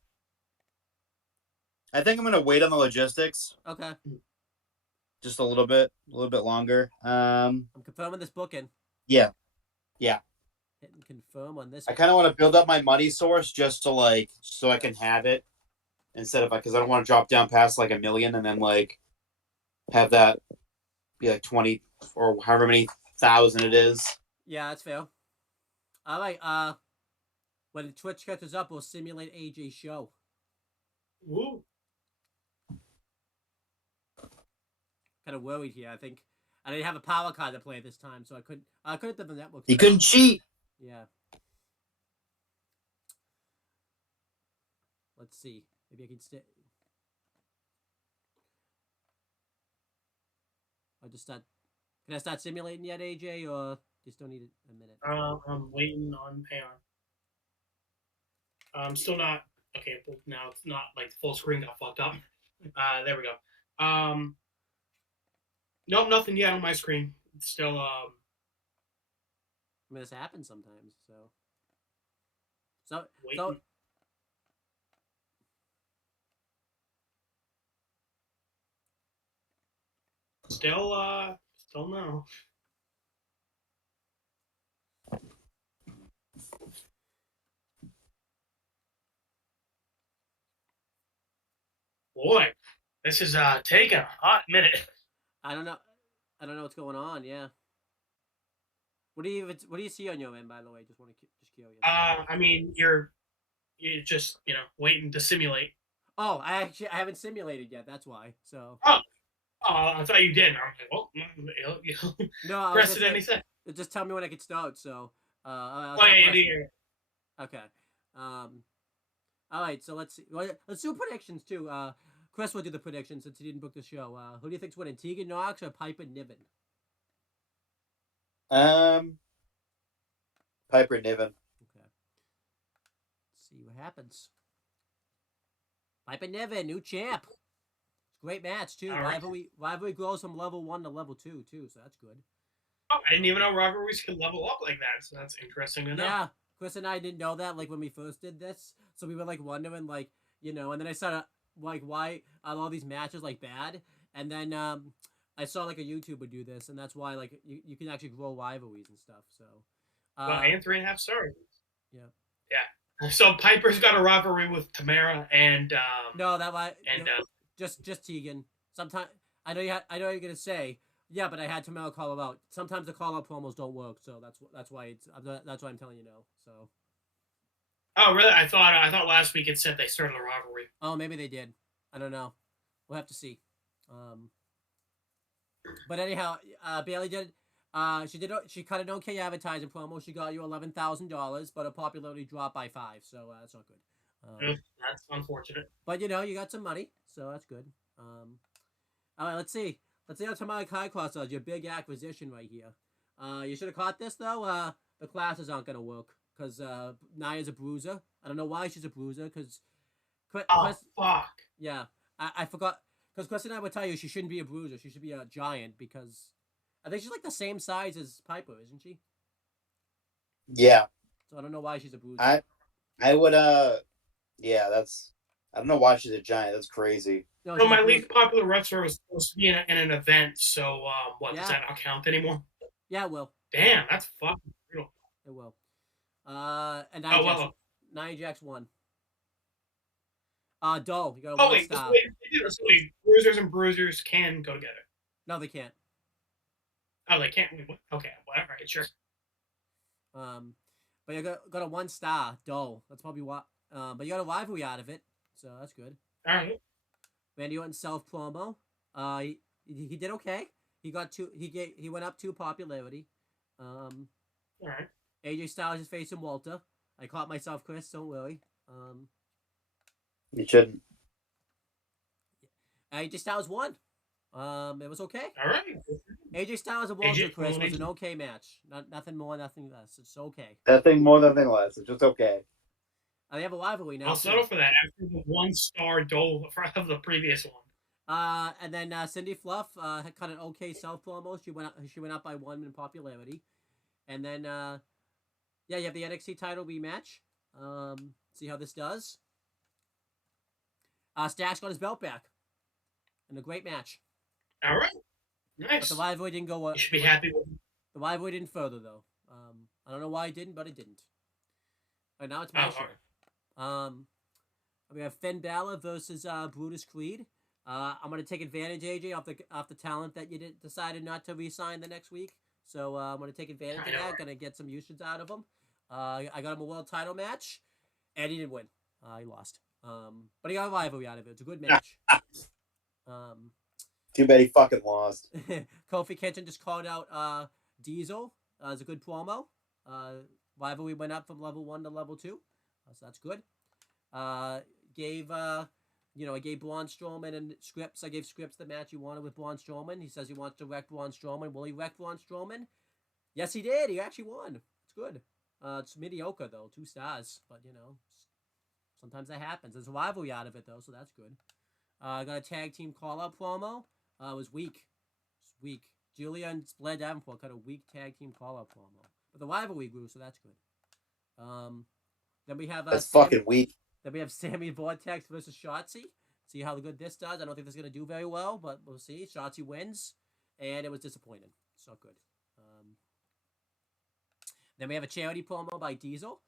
I think I'm gonna wait on the logistics. Okay. Just a little bit longer. I'm confirming this booking. Yeah. Hit and confirm on this. I kind of want to build up my money source just to so I can have it instead of because I don't want to drop down past like $1 million and then have that be like 20 or however many thousand it is. Yeah, that's fair. All right. When Twitch catches up, we'll simulate AJ's show. Woo. Kind of worried here. I think I didn't have a power card to play this time, so I couldn't. I couldn't have the network. You couldn't cheat. Yeah. Let's see. Maybe I can stay. I'll just start. Can I start simulating yet, AJ, or you still need a minute? I'm waiting on Payon. I'm still not. Okay, well, now it's not like full screen got fucked up. There we go. Nope, nothing yet on my screen. It's still. I mean, this happens sometimes, so. Still no. Boy, this is taking a hot minute. I don't know. I don't know what's going on. Yeah. What do you see on your end, by the way? Just curious. I mean, you're just waiting to simulate. Oh, I haven't simulated yet. That's why. So. Oh, I thought you did. I'm like, well, No, I was press just it any second. just tell me when I can start. So. I'll Oh start yeah, pressing. yeah. Okay. All right. So let's see. Let's do predictions too. Chris will do the predictions since he didn't book the show. Who do you think's winning, Tegan Knox or Piper Niven? Piper Niven. Okay. Let's see what happens. Piper Niven, new champ. Great match too. Right. Rivalry grows from level 1 to level 2 too, so that's good. Oh, I didn't even know rivalries could level up like that, so that's interesting to know. Yeah, Chris and I didn't know that like when we first did this, so we were like wondering like and then I started like why are all these matches like bad, and then I saw like a YouTuber do this, and that's why like you can actually grow rivalries and stuff. So. Well, and 3.5 stars. Yeah. Yeah. So Piper's got a rivalry with Tamara and no, that why and just Tegan. Sometimes I know you're gonna say yeah, but I had Tamara call her out. Sometimes the call out promos don't work, so that's why I'm telling you no. So. Oh really? I thought last week it said they started a rivalry. Oh, maybe they did. I don't know. We'll have to see. But anyhow, Bailey did. She cut an okay advertising promo. She got you $11,000, but her popularity dropped by 5, so that's not good. That's unfortunate. But you got some money, so that's good. All right, let's see. Let's see how Tamara Kai Cross does. Your big acquisition right here. You should have caught this though. The classes aren't gonna work because Naya's a bruiser. I don't know why she's a bruiser because. Fuck. Yeah, I forgot because Chris and I would tell you she shouldn't be a bruiser. She should be a giant because I think she's like the same size as Piper, isn't she? Yeah. So I don't know why she's a bruiser. I would yeah, that's I don't know why she's a giant. That's crazy. No, so my least popular wrestler was supposed to be in an event. So does that not count anymore? Yeah, it will. Damn, that's fucking brutal. It will. And Nia Jax won. Dole, you got a 1 star. Wait, bruisers and bruisers can go together. No, they can't. Oh, they can't. Okay, whatever. Right, sure. But you got a 1 star, Dole. That's probably what. But you got a rivalry out of it, so that's good. All right. Randy Orton self promo. He did okay. He got 2. He went up 2 popularity. All right. AJ Styles is facing Walter. I caught myself, Chris. Don't worry. You shouldn't. AJ Styles won. It was okay. All right. AJ Styles and Walter, Chris, was an okay match. Nothing more, nothing less. It's okay. Nothing more, nothing less. It's just okay. They have a rivalry now. I'll settle for that after the 1 star Dole of the previous one. And then Cindy Fluff had kind of okay self promo. She went up by 1 in popularity, and then you have the NXT title rematch. See how this does. Stacks got his belt back, in a great match. All right, nice. But the rivalry didn't go. You should be happy with it. The rivalry didn't further though. I don't know why it didn't, but it didn't. All right, now it's my show. Right. We have Finn Balor versus Brutus Creed. I'm gonna take advantage, AJ, off the talent that you decided not to re-sign the next week. So I'm gonna take advantage of that. Right. Gonna get some usage out of him. I got him a world title match, and he didn't win. He lost. But he got a rivalry out of it. It's a good match. Too bad he fucking lost. Kofi Kingston just called out Diesel. It's a good promo. Rivalry went up from level 1 to level 2. So that's good. I gave Braun Strowman and Scripps. I gave Scripps the match he wanted with Braun Strowman. He says he wants to wreck Braun Strowman. Will he wreck Braun Strowman? Yes, he did. He actually won. It's good. It's mediocre, though. 2 stars. But, sometimes that happens. There's a rivalry out of it, though, so that's good. I got a tag team call-out promo. It was weak. It's weak. Julia and Blair Davenport got a weak tag team call-out promo. But the rivalry grew, so that's good. Then we have that's fucking weak. Then we have Sammy Vortex versus Shotzi. See how good this does. I don't think this is gonna do very well, but we'll see. Shotzi wins, and it was disappointing. It's not good. Then we have a charity promo by Diesel.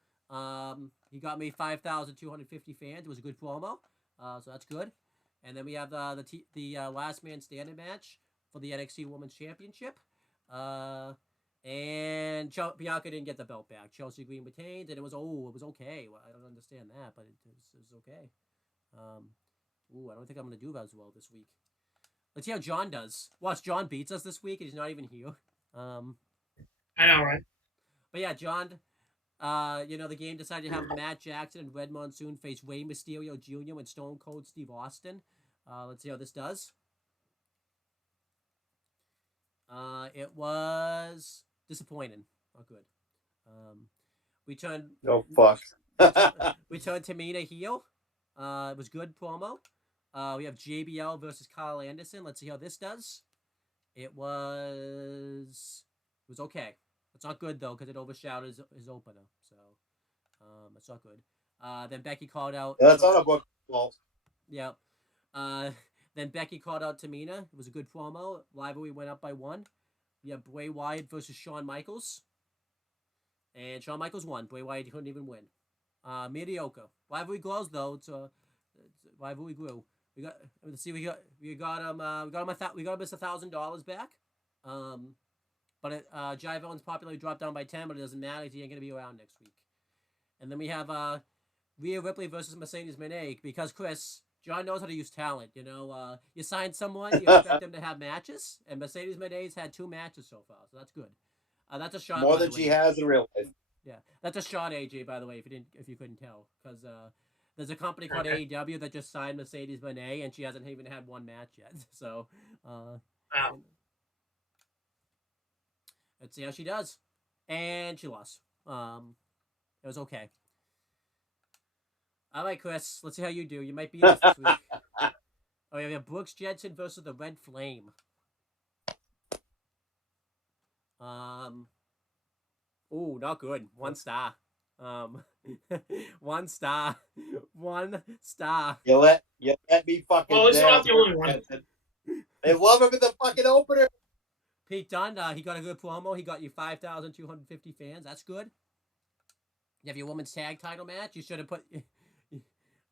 He got me 5,250 fans. It was a good promo, so that's good. And then we have the last man standing match for the NXT Women's Championship. And Bianca didn't get the belt back. Chelsea Green retained, and it was okay. Well, I don't understand that, but it was okay. I don't think I'm gonna do that as well this week. Let's see how John does. Watch, John beats us this week, and he's not even here. I know, right? But yeah, John. The game decided to have Matt Jackson and Red Monsoon face Rey Mysterio Jr. and Stone Cold Steve Austin. Let's see how this does. It was disappointing. Not good. We turned. Oh fuck. We turned Tamina heel. It was good promo. We have JBL versus Kyle Anderson. Let's see how this does. It was okay. It's not good though because it overshadowed his opener. So, it's not good. Then Becky called out. Yeah, that's not a book fault. Yeah. Then Becky called out Tamina. It was a good promo. Rivalry went up by 1. We have Bray Wyatt versus Shawn Michaels. And Shawn Michaels won. Bray Wyatt couldn't even win. Mediocre. Rivalry grows though. Rivalry grew. We got him $1,000 back. But Jive Owens popularly dropped down by 10, but it doesn't matter. He ain't gonna be around next week. And then we have Rhea Ripley versus Mercedes Moné because Chris. John knows how to use talent, you sign someone, you expect them to have matches, and Mercedes Moné's had 2 matches so far, so that's good. That's a shot. More than she has in real life. Yeah, that's a shot, AJ. By the way, if you couldn't tell, because there's a company called AEW that just signed Mercedes Moné, and she hasn't even had 1 match yet. So, Wow. Let's see how she does, and she lost. It was okay. All right, Chris. Let's see how you do. You might be in this week. We have Brooks Jensen versus the Red Flame. Not good. 1 star. 1 star. 1 star. You let me fucking. Well, it's not the only one. They love him in the fucking opener. Pete Dunne, he got a good promo. He got you 5,250 fans. That's good. You have your women's tag title match. You should have put.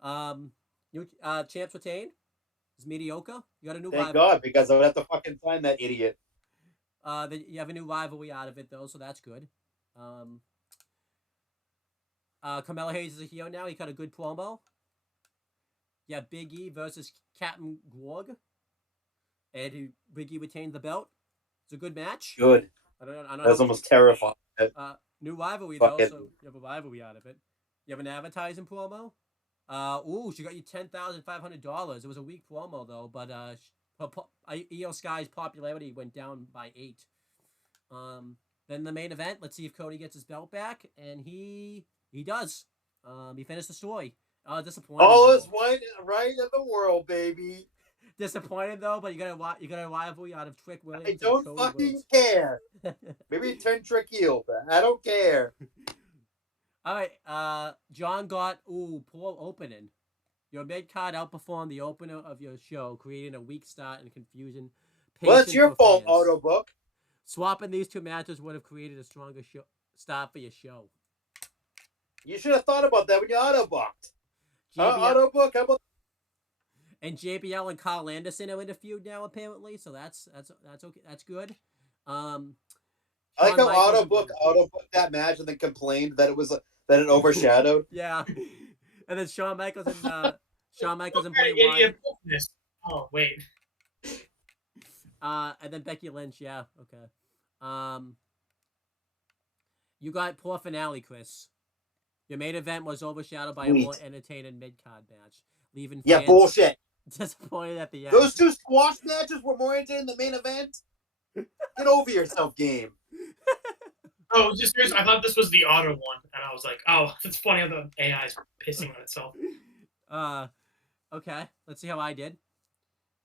Champs retain. It's mediocre. You got a new. Thank God, because I would have to fucking sign that idiot. You have a new rivalry out of it though, so that's good. Carmelo Hayes is a heel now. He got a good promo. Yeah, Big E versus Captain Gorg, and Big E retained the belt. It's a good match. Good. I don't know. That's almost terrifying. New rivalry though, so you have a rivalry out of it. You have an advertising promo. She got you $10,500. It was a weak promo though, but Io Sky's popularity went down by 8. Then the main event. Let's see if Cody gets his belt back, and he does. He finished the story. Disappointed. All is right in the world, baby. Disappointed though, but you got a rivalry out of Trick Williams. I don't fucking care. Maybe turn Trick heel, but I don't care. All right, John got poor opening. Your mid card outperformed the opener of your show, creating a weak start and confusion. Well, it's your fault, Autobook. Swapping these 2 matches would have created a stronger start for your show. You should have thought about that when you autobooked. Autobook, how about? And JBL and Kyle Anderson are in a feud now, apparently. So that's okay. That's good. I like how Autobook that match and then complained that it overshadowed. Yeah, and then Shawn Michaels and Bray Wyatt. Oh wait. And then Becky Lynch. Yeah. Okay. You got poor finale, Chris. Your main event was overshadowed by a more entertaining mid card match, leaving fans bullshit. Disappointed at the end. Those 2 squash matches were more entertaining than the main event. Get over yourself, game. Oh, just serious. I thought this was the auto one, and I was like, "Oh, it's funny how the AI is pissing on itself." Okay. Let's see how I did.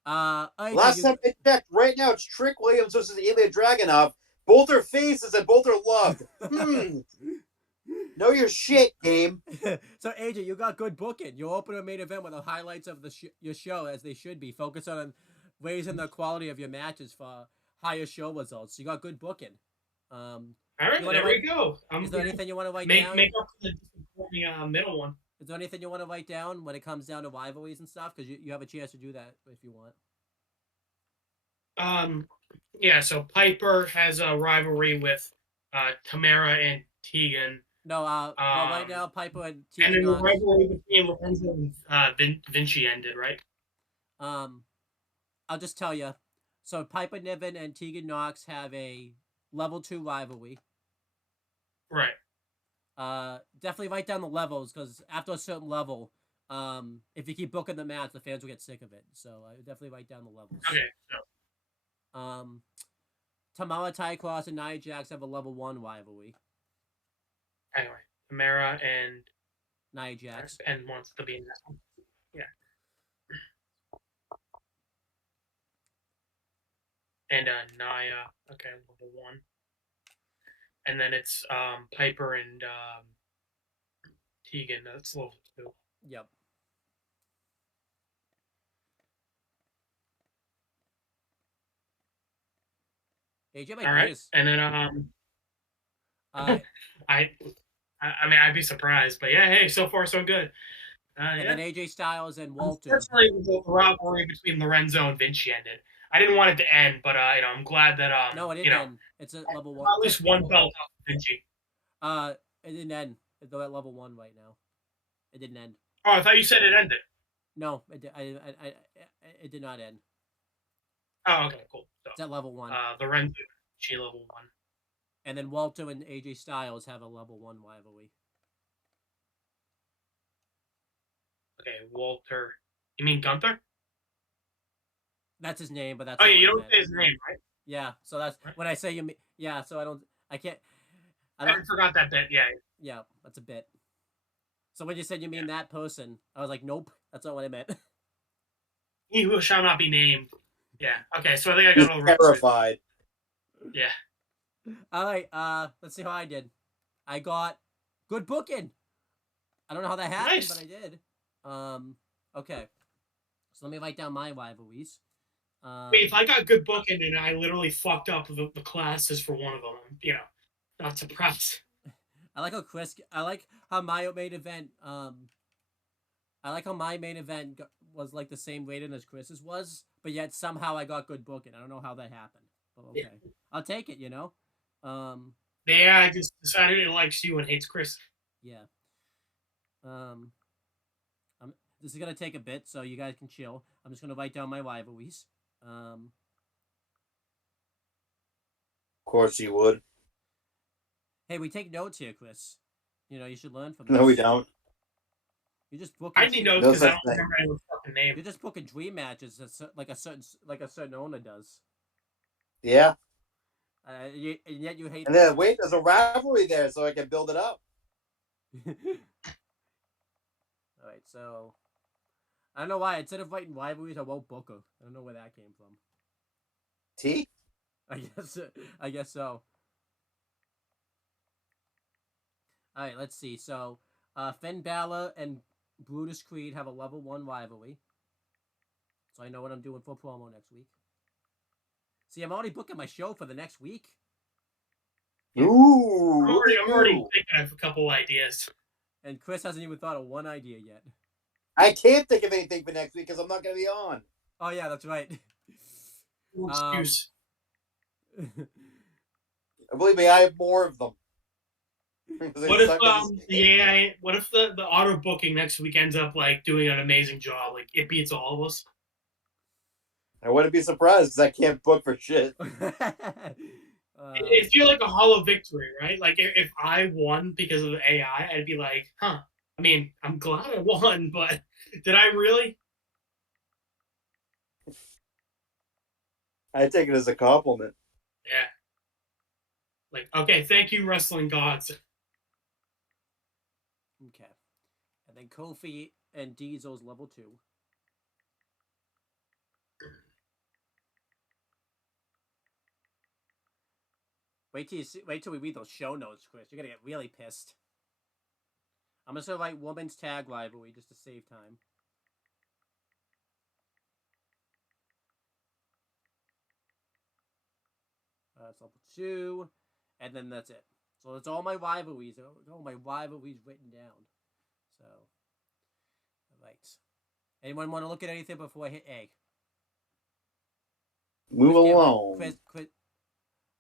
Last time I checked, right now it's Trick Williams versus Ilya Dragunov. Both are faces and both are loved. Know your shit, game. So, AJ, you got good booking. You open a main event with the highlights of your show, as they should be. Focus on raising the quality of your matches for higher show results. You got good booking. All right, there we go. Is there anything you want to write make down? make up for the disappointing middle one. Is there anything you want to write down when it comes down to rivalries and stuff? Because you have a chance to do that if you want. Yeah. So Piper has a rivalry with Tamara and Tegan. No, well, right now Piper and Tegan. And then the rivalry between Lorenzo and Vinci ended, right? I'll just tell you. So Piper Niven and Tegan Knox have a level 2 rivalry. Right. Definitely write down the levels because after a certain level, if you keep booking the match, the fans will get sick of it. So I definitely write down the levels. Okay. So. Tamara Tycross and Nia Jax have a level 1 rivalry. Anyway, Tamara and Nia Jax. And wants to be in that one. Yeah. And Nia, okay, level 1. And then it's Piper and Tegan, that's level 2. Yep. AJ, all right, and then I mean, I'd be surprised, but yeah, hey, so far so good. And yeah. then AJ Styles and Walter. Unfortunately, the rivalry between Lorenzo and Vinci ended. I didn't want it to end, but I'm glad that no, it didn't end. It's at level 1. At least one belt off of Vinci. It didn't end. They're at level 1 right now. It didn't end. Oh, I thought you said it ended. No, it did not end. Oh, okay, cool. So, it's at level 1. Lorenzo, Vinci level 1. And then Walter and AJ Styles have a level 1 rivalry. Okay, Walter. You mean Gunther? That's his name, but that's. Oh, yeah, you don't say his name, right? Yeah, so that's when I say you mean. Yeah, so I forgot that bit. Yeah. Yeah, that's a bit. So when you said you mean that person, I was like, nope, that's not what I meant. He who shall not be named. Yeah. Okay, so I think I got all terrified. Yeah. All right. Let's see how I did. I got good booking. I don't know how that happened, but I did. Okay. So let me write down my rivalries. Wait, if I got good booking and I literally fucked up the classes for one of them, not surprised. I like how my main event. I like how my main event was like the same rating as Chris's was, but yet somehow I got good booking. I don't know how that happened, but okay, yeah. I'll take it. Yeah, I just decided it likes you and hates Chris. Yeah. This is gonna take a bit, so you guys can chill. I'm just gonna write down my rivalries. Of course you would. Hey, we take notes here, Chris. You should learn from. No, we don't. You just book. I need notes because I don't remember anyone's fucking name. You're just booking dream matches like a certain owner does. Yeah. And yet you hate. And then wait, there's a rivalry there, so I can build it up. All right, so I don't know why instead of writing rivalries, I wrote Booker. I don't know where that came from. T? I guess so. All right, let's see. So, Finn Balor and Brutus Creed have a level 1 rivalry. So I know what I'm doing for promo next week. See, I'm already booking my show for the next week. Ooh! I'm already thinking of a couple ideas. And Chris hasn't even thought of one idea yet. I can't think of anything for next week because I'm not going to be on. Oh yeah, that's right. Excuse. Believe me, I have more of them. What if the auto booking next week ends up like doing an amazing job? Like it beats all of us. I wouldn't be surprised because I can't book for shit. It'd feel like a hollow victory, right? Like if I won because of the AI, I'd be like, huh. I mean, I'm glad I won, but did I really? I take it as a compliment. Yeah. Like, okay, thank you, wrestling gods. Okay. And then Kofi and Diesel's level 2. Wait till we read those show notes, Chris. You're gonna get really pissed. I'm just gonna write women's tag rivalry just to save time. That's level 2. and then that's it. So that's all my rivalries. All my rivalries written down. So, all right. Anyone want to look at anything before I hit A? Move along. Chris.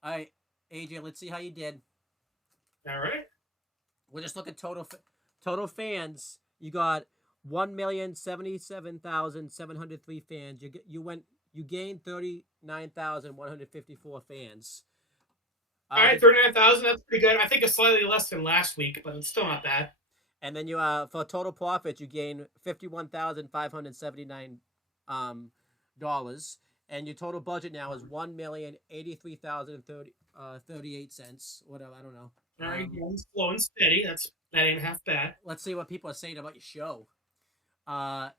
All right, AJ. Let's see how you did. All right. We'll just look at total fans. You got 1,077,703 fans. You gained 39,154 fans. All right, 39,000. That's pretty good. I think it's slightly less than last week, but it's still not bad. And then you for total profit, you gain $51,579 dollars, and your total budget now is $1,083,038. Whatever, I don't know. All right, slow and steady. That ain't half bad. Let's see what people are saying about your show. At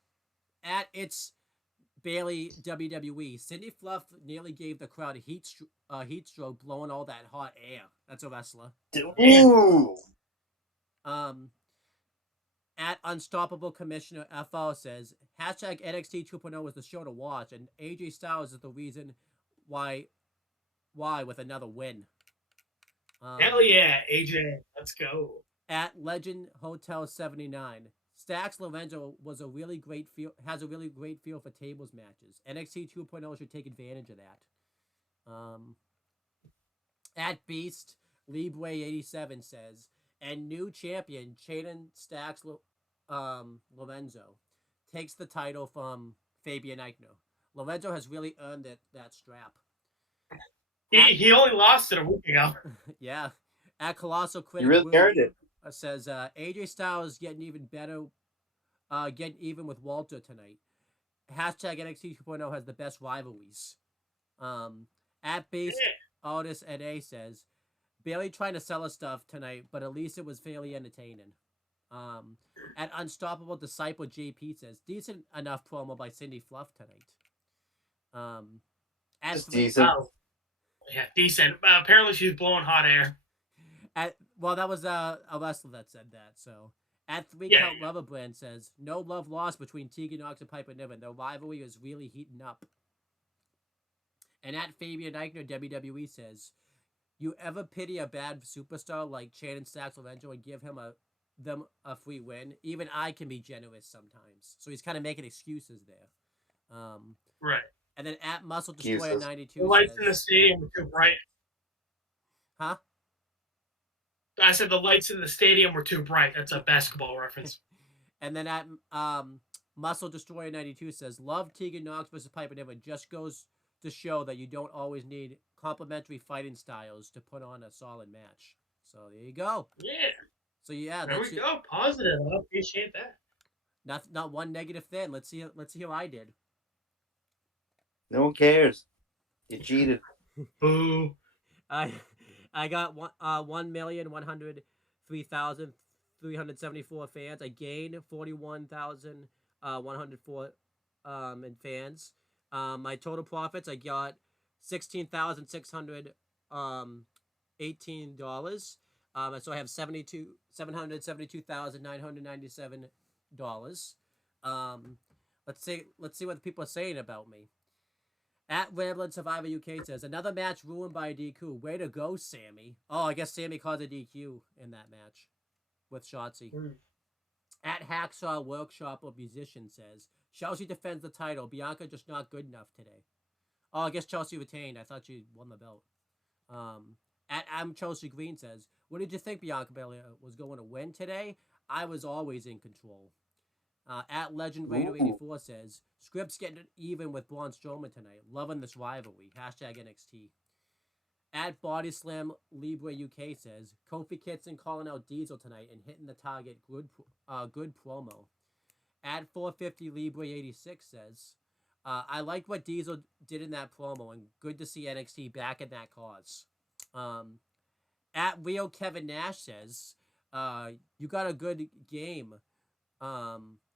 its Bailey WWE, Cindy Fluff nearly gave the crowd a heat stroke, blowing all that hot air. That's a wrestler. Ooh. At Unstoppable Commissioner FL says, hashtag NXT 2.0 was the show to watch, and AJ Styles is the reason why with another win. Hell yeah, AJ. Let's go. At Legend Hotel 79, Stax Lorenzo has a really great feel for tables matches. NXT 2.0 should take advantage of that. At Beast, Libre 87 says, and new champion Chaden Stax Lorenzo takes the title from Fabian Eichner. Lorenzo has really earned that strap. He only lost it a week ago. Yeah. At Colossal Critic, You really earned it. Says AJ Styles getting even better, getting even with Walter tonight. Hashtag NXT 2.0 has the best rivalries. At Base Artist at A says, barely trying to sell us stuff tonight, but at least it was fairly entertaining. At Unstoppable Disciple JP says, decent enough promo by Cindy Fluff tonight. Decent. Oh. Yeah, decent. Apparently she's blowing hot air. Well, that was a wrestler that said that. So at 3 Count Rubber Brand says, no love lost between Tegan Knox and Piper Niven. Their rivalry is really heating up. And at Fabian Eichner WWE says, you ever pity a bad superstar like Shannon Stax Lorenzo and give them a free win? Even I can be generous sometimes. So he's kind of making excuses there. Right. And then at Muscle Destroyer 92 the lights says, in the stadium were too bright. Huh? I said the lights in the stadium were too bright. That's a basketball reference. And then at Muscle Destroyer 92 says, love Tegan Knox versus Piper Niven just goes to show that you don't always need complementary fighting styles to put on a solid match. So there you go. Yeah. So yeah, there we go. Positive. I appreciate that. Not one negative thing. Let's see how I did. No one cares. You cheated. Boo. I got 1,103,374 fans. I gained 41,104 in fans. My total profits, I got $16,618. So I have $772,997. Let's see what people are saying about me. At Ramblin' Survivor UK says, another match ruined by a DQ. Way to go, Sammy. Oh, I guess Sammy caused a DQ in that match with Shotzi. At Hacksaw Workshop of Musician says, Chelsea defends the title. Bianca just not good enough today. Oh, I guess Chelsea retained. I thought she won the belt. At I'm Chelsea Green says, what did you think Bianca Belair was going to win today? I was always in control. At Legend Raider 84 says, Scripps getting even with Braun Strowman tonight. Loving this rivalry. Hashtag NXT. At Body Slam Libre UK says, Kofi Kingston calling out Diesel tonight and hitting the target. Good promo. At 450 Libre 86 says, I liked what Diesel did in that promo and good to see NXT back in that cause. At Rio Kevin Nash says, you got a good game.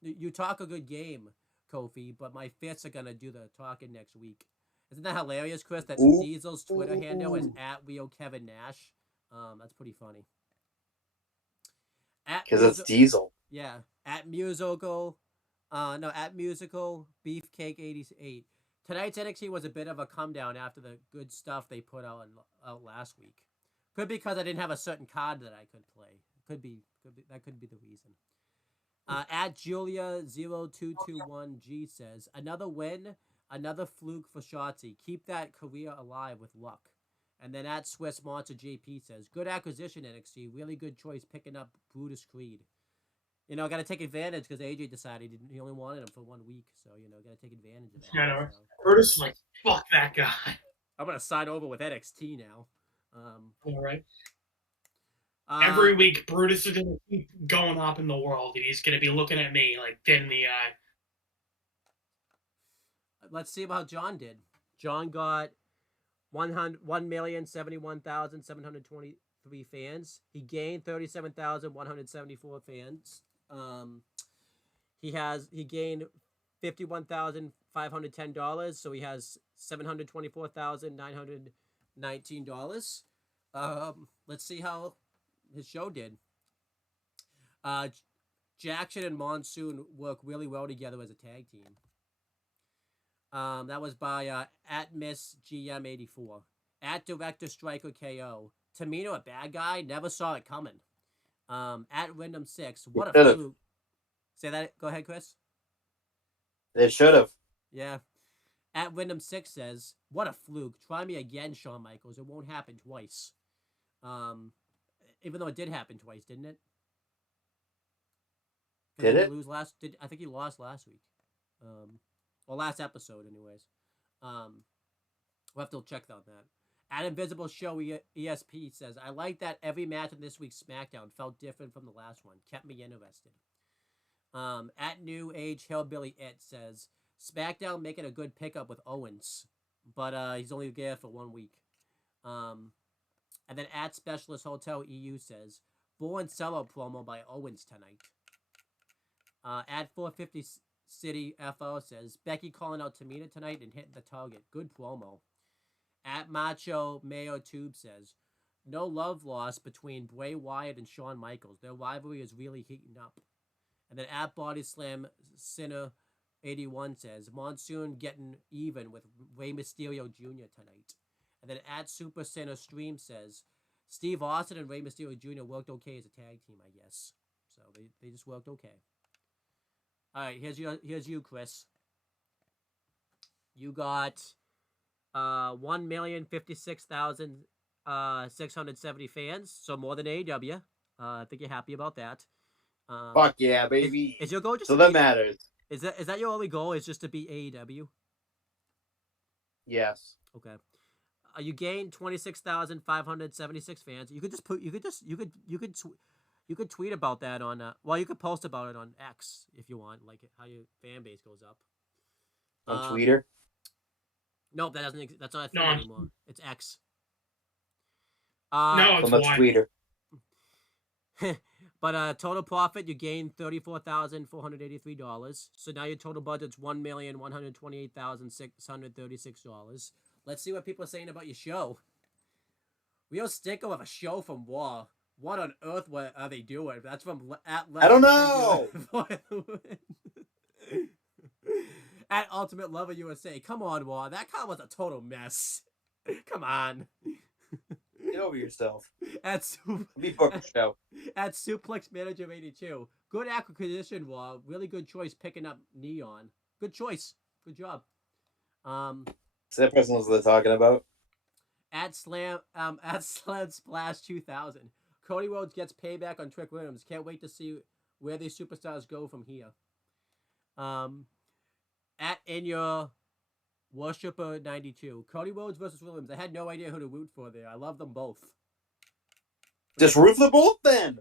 You talk a good game, Kofi, but my fists are going to do the talking next week. Isn't that hilarious, Chris? That Diesel's Twitter handle is at Rio Kevin Nash. That's pretty funny. Because it's Diesel. Yeah. At Musical Beefcake 88. Tonight's NXT was a bit of a come down after the good stuff they put out last week. Could be because I didn't have a certain card that I could play. Could be that could be the reason. At Julia0221G says, another win, another fluke for Shotzi. Keep that career alive with luck. And then at Swiss Monster JP says, good acquisition, NXT. Really good choice picking up Brutus Creed. You know, got to take advantage because AJ decided he only wanted him for 1 week. So, you know, got to take advantage of that. I know. So. Brutus is like, fuck that guy. I'm going to sign over with NXT now. All right. Every week, Brutus is going to keep going up in the world, and he's going to be looking at me like dead in the eye. Let's see how John did. John got 1,071,723 fans. He gained 37,174 fans. He gained $51,510, so he has $724,919. Let's see how his show did. Jackson and Monsoon work really well together as a tag team. That was by at Miss GM84. At Director Striker KO. Tamino, a bad guy, never saw it coming. At Random6, what a fluke. Say that. Go ahead, Chris. They should have. Yeah. At Random6 says, what a fluke. Try me again, Shawn Michaels. It won't happen twice. Even though it did happen twice, didn't it? Did it? I think he lost last week. Well, last episode, anyways. We'll have to check on that. At Invisible Show ESP says, I like that every match in this week's SmackDown felt different from the last one. Kept me interested. At New Age Hillbilly It says, SmackDown making a good pickup with Owens, but he's only there for 1 week. And then at Specialist Hotel EU says, Born Cello promo by Owens tonight. At 450 City FO says, Becky calling out Tamina tonight and hitting the target. Good promo. At Macho Mayo Tube says, no love lost between Bray Wyatt and Shawn Michaels. Their rivalry is really heating up. And then at Body Slam Sinner 81 says, Monsoon getting even with Rey Mysterio Jr. tonight. And then at Super Sinner Stream says, Steve Austin and Rey Mysterio Jr. worked okay as a tag team, I guess. So they just worked okay. All right, here's you, Chris. You got 1,056,670 fans, so more than AEW. I think you're happy about that. Fuck yeah, baby! Is your goal just so that matters? Is that your only goal? Is just to beat AEW? Yes. Okay. You gained 26,576 fans. You could tweet about that on you could post about it on X if you want, like how your fan base goes up. On Twitter? No, that doesn't. That's not a thing anymore. It's X. No, it's much Twitter. But total profit, you gained $34,483. So now your total budget's $1,128,636. Let's see what people are saying about your show. Real stinker of a show from Raw. What on earth are they doing? That's from at. I don't know. At Ultimate Lover USA. Come on, Raw. That card was a total mess. Come on. Get over yourself. At Suplex Manager 82. Good acquisition, Raw. Really good choice picking up Neon. Good choice. Good job. So that person was talking about. At Slam Splash 2000. Cody Rhodes gets payback on Trick Williams. Can't wait to see where these superstars go from here. At In Your Worshipper 92. Cody Rhodes versus Williams. I had no idea who to root for there. I love them both. Just root for both then.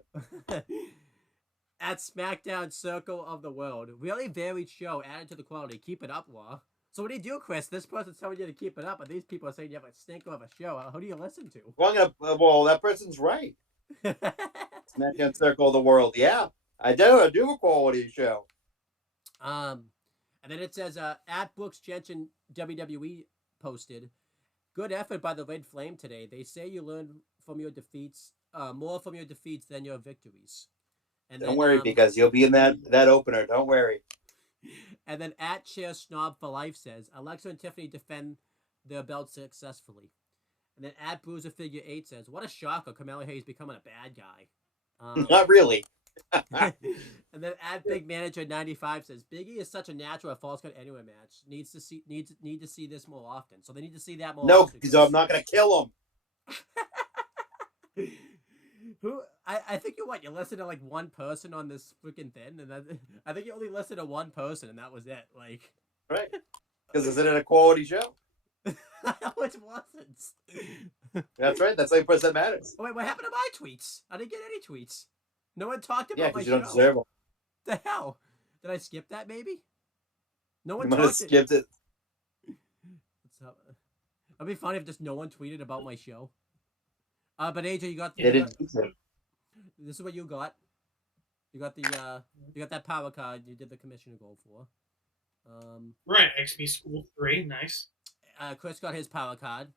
At SmackDown Circle of the World. Really varied show. Added to the quality. Keep it up, Law. So what do you do, Chris? This person's telling you to keep it up, and these people are saying you have a stinker of a show. Who do you listen to? Well, that person's right. SmackDown Circle of the World. Yeah, I do a quality show. And then it says, at Brooks Jensen WWE posted, good effort by the Red Flame today. They say you learn from your defeats, more from your defeats than your victories. And don't worry, because you'll be in that opener. Don't worry. And then at Chair Snob for Life says, Alexa and Tiffany defend their belts successfully. And then at Bruiser Figure 8 says, "What a shocker! Carmelo Hayes becoming a bad guy." Not really. And then at Big Manager 95 says, "Biggie is such a natural at Falls Count Anywhere match. Need to see this more often." So they need to see that more. No, often. because I'm not gonna kill him. Who I think you listened to like one person on this freaking thing, and I think you only listened to one person, and that was it. Like, Right? Because isn't it a quality show? Which wasn't. That's right. That's 8% that matters. Oh, wait, what happened to my tweets? I didn't get any tweets. No one talked Yeah, about my because show. you don't deserve them. The hell? Did I skip that? Maybe. No one You might have talked. skipped it. It'd be funny if just no one tweeted about my show. But AJ, you got. They didn't. This is what you got. You got that power card. You did the commissioner goal for. Right, XP School 3, nice. Chris got his power card.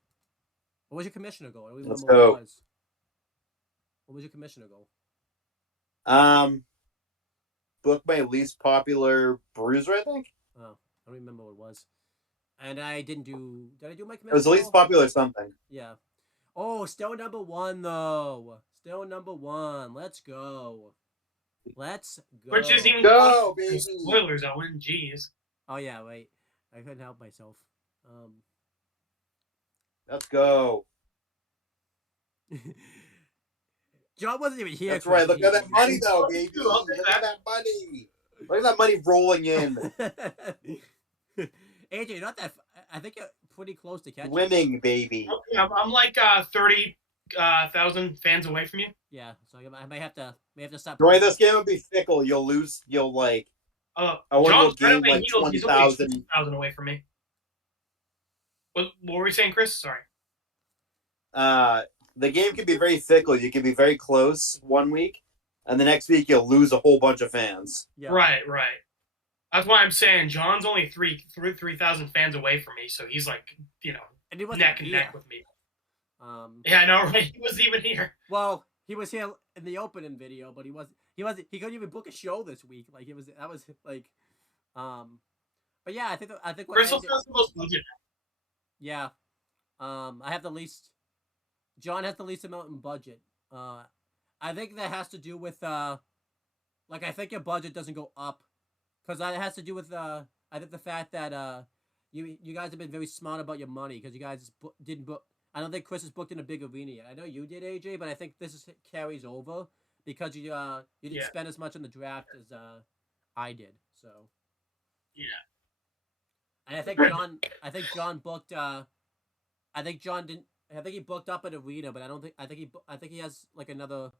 What was your commissioner goal? I don't even Let's remember go. what it was. What was your commissioner goal? Book my least popular bruiser, I think. Oh, I don't remember what it was. And I didn't do. Did I do my commissioner? It was the least popular something. Yeah. Oh, still number 1 though. Still number 1. Let's go. Let's go. Which isn't even Go, baby. spoilers, Owen. Jeez. Oh yeah, wait. I couldn't help myself. Let's go. John wasn't even here. That's right. Look at that money, though, baby. I'll take Look at that money. Look at that money rolling in. AJ, you're not that. I think you're pretty close to catching. Winning, baby. Okay, I'm like 30,000 fans away from you. Yeah, so I may have to stop. Join this game and be fickle. You'll lose. You'll like. John's gain better than like Needles. He's only 20,000. 2,000 away from me. What were we saying, Chris? Sorry. The game can be very fickle. You can be very close one week, and the next week you'll lose a whole bunch of fans. Yeah. Right. That's why I'm saying John's only 3,000 fans away from me, so he's like, And he wasn't neck and here. neck with me. Yeah, I know, right? He wasn't even here. Well, he was here in the opening video, but he couldn't even book a show this week. Like but yeah, I think what Crystal has the most budget. Yeah. I have the least. John has the least amount in budget. I think that has to do with I think your budget doesn't go up, because that has to do with I think the fact that you guys have been very smart about your money, because you guys didn't book. I don't think Chris has booked in a big arena yet. I know you did, AJ, but I think carries over because you didn't spend as much on the draft as I did. So yeah. And I think John booked. I think John didn't. I think he booked up an arena, but I don't think. I think he has like another.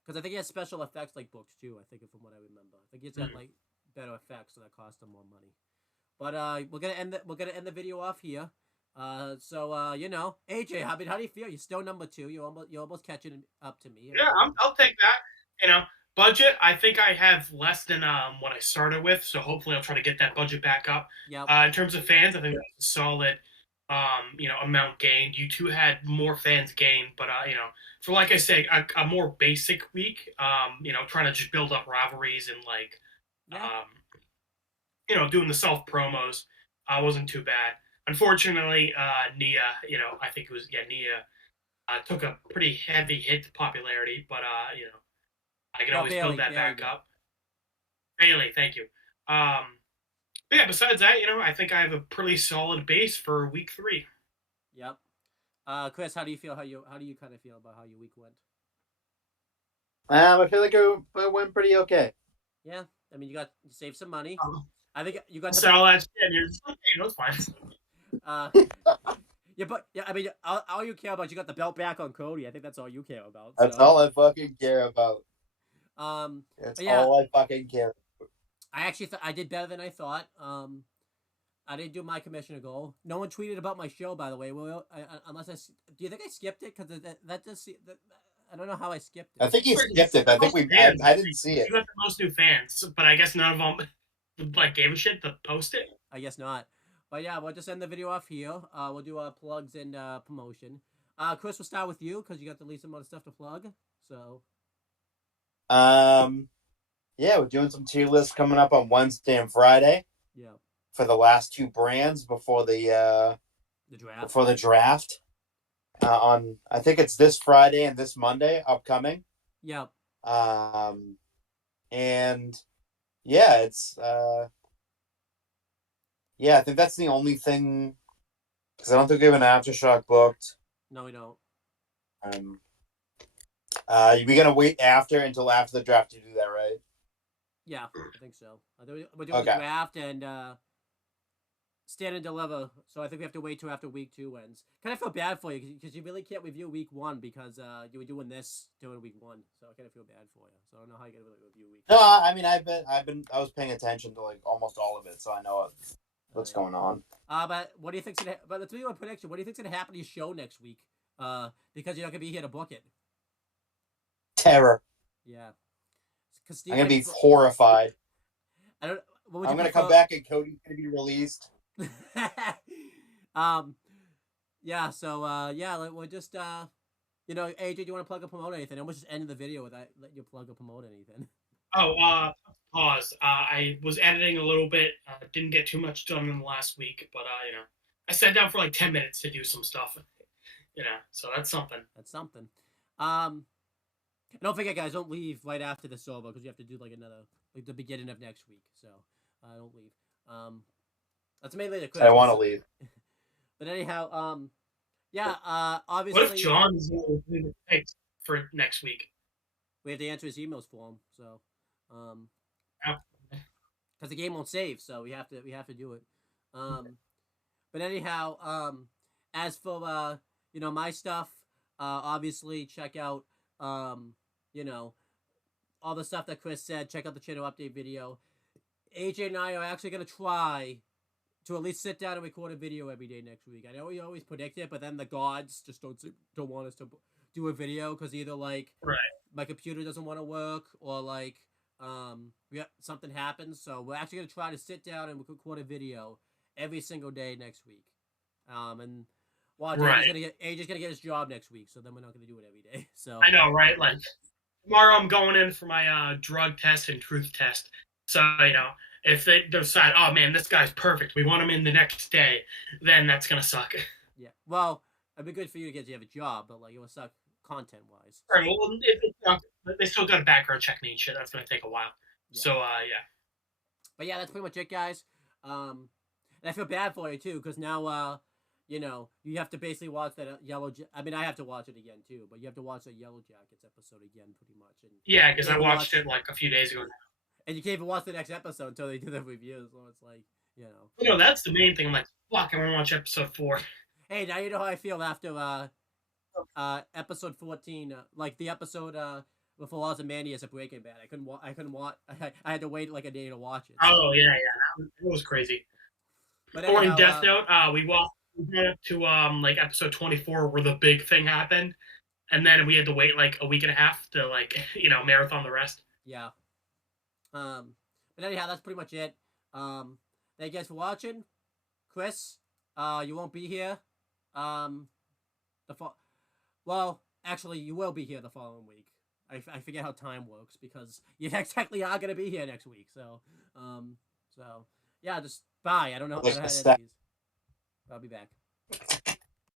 Because I think he has special effects like books too. I think from what I remember, I think he's got like better effects, so that cost him more money. But we're gonna end the video off here. So AJ, how do you feel? You're still number 2. You're almost catching up to me. Yeah, I'll take that. Budget. I think I have less than what I started with, so hopefully I'll try to get that budget back up. Yeah. In terms of fans, I think that's a solid. Amount gained. You two had more fans gained, but for like I say, a more basic week. Trying to just build up rivalries and doing the self promos. Wasn't too bad. Unfortunately, Nia, I think it was Nia, took a pretty heavy hit to popularity, but I can always build that back up. Bailey, thank you. But yeah, besides that, I think I have a pretty solid base for week 3. Yep. Chris, how do you feel? How do you kind of feel about how your week went? I feel like it went pretty okay. Yeah, I mean, you saved some money. I think you got all that shit. And you're just like, hey, that's fine. I mean, all you care about, you got the belt back on Cody. I think that's all you care about. That's all I fucking care about. That's all I fucking care. I actually I did better than I thought. I didn't do my commissioner goal. No one tweeted about my show, by the way. Well, unless do you think I skipped it? Because that just I don't know how I skipped it. I think you skipped it. I think I didn't see it. You got the most new fans, but I guess none of them gave a shit to post it. I guess not. But yeah, we'll just end the video off here. We'll do plugs and promotion. Chris, we'll start with you because you got the least amount of stuff to plug. So. Yeah, we're doing some tier lists coming up on Wednesday and Friday. Yeah. For the last 2 brands before the draft. Before the draft. on I think it's this Friday and this Monday upcoming. Yep. And yeah, it's yeah, I think that's the only thing because I don't think we have an aftershock booked. No, we don't. We're gonna wait until after the draft to do that, right? Yeah, I think so. We're doing the draft and stand and deliver. So I think we have to wait till after week 2 ends. Kind of feel bad for you because you really can't review week 1 because you were doing this during week 1. So I kind of feel bad for you. So I don't know how you're gonna really review week. No, I mean I was paying attention to like almost all of it, so I know what's going on. But what do you think's gonna? But let's do a prediction. What do you think's gonna happen to your show next week? Because you're not gonna be here to book it. Terror. Yeah. I'm gonna be horrified. I don't. I'm gonna come back and Cody's gonna be released. Yeah. So yeah, we're just you know, AJ, do you want to plug or promote anything? I'm just ending the video without let you plug or promote anything. Oh, pause. I was editing a little bit. Didn't get too much done in the last week, but you know, I sat down for like 10 minutes to do some stuff. You know, so that's something. That's something. Don't forget, guys, don't leave right after this over because you have to do like the beginning of next week. So don't leave. That's mainly the. I want to leave. But anyhow, yeah. Obviously. What if John's for next week? We have to answer his emails for him. So, because the game won't save, so we have to do it. But anyhow, as for you know, my stuff, obviously check out you know, all the stuff that Chris said. Check out the channel update video. AJ and I are actually gonna try to at least sit down and record a video every day next week. I know we always predict it, but then the gods just don't want us to do a video because either like my computer doesn't want to work or like something happens. So we're actually gonna try to sit down and record a video every single day next week. And watch AJ's gonna get his job next week, so then we're not gonna do it every day. So I know, right? Like tomorrow, I'm going in for my drug test and truth test. So you know, if they decide, oh man, this guy's perfect, we want him in the next day, then that's gonna suck. Yeah. Well, it'd be good for you because you have a job, but like it would suck content wise. Right. Well, they still got a background check me and shit. That's gonna take a while. Yeah. So yeah. But yeah, that's pretty much it, guys. And I feel bad for you too, because now you know, you have to basically watch that I mean, I have to watch it again too, but you have to watch the Yellow Jackets episode again, pretty much. And yeah, because I watched it like a few days ago now. And you can't even watch the next episode until they do the reviews, so it's like, you know. You know, that's the main thing. I'm like, fuck, I want to watch episode 4. Hey, now you know how I feel after episode 14, like the episode with Ozymandias of Breaking Bad. I couldn't watch. I had to wait like a day to watch it. So. Oh yeah, it was crazy. But anyhow, or in Death Note, we went up to like episode 24 where the big thing happened, and then we had to wait like a week and a half to like you know marathon the rest. Yeah. But anyhow, that's pretty much it. Thank you guys for watching. Chris, you won't be here. Well, actually, you will be here the following week. I forget how time works because you technically are gonna be here next week. So yeah, just bye. I don't know how to edit these. I'll be back.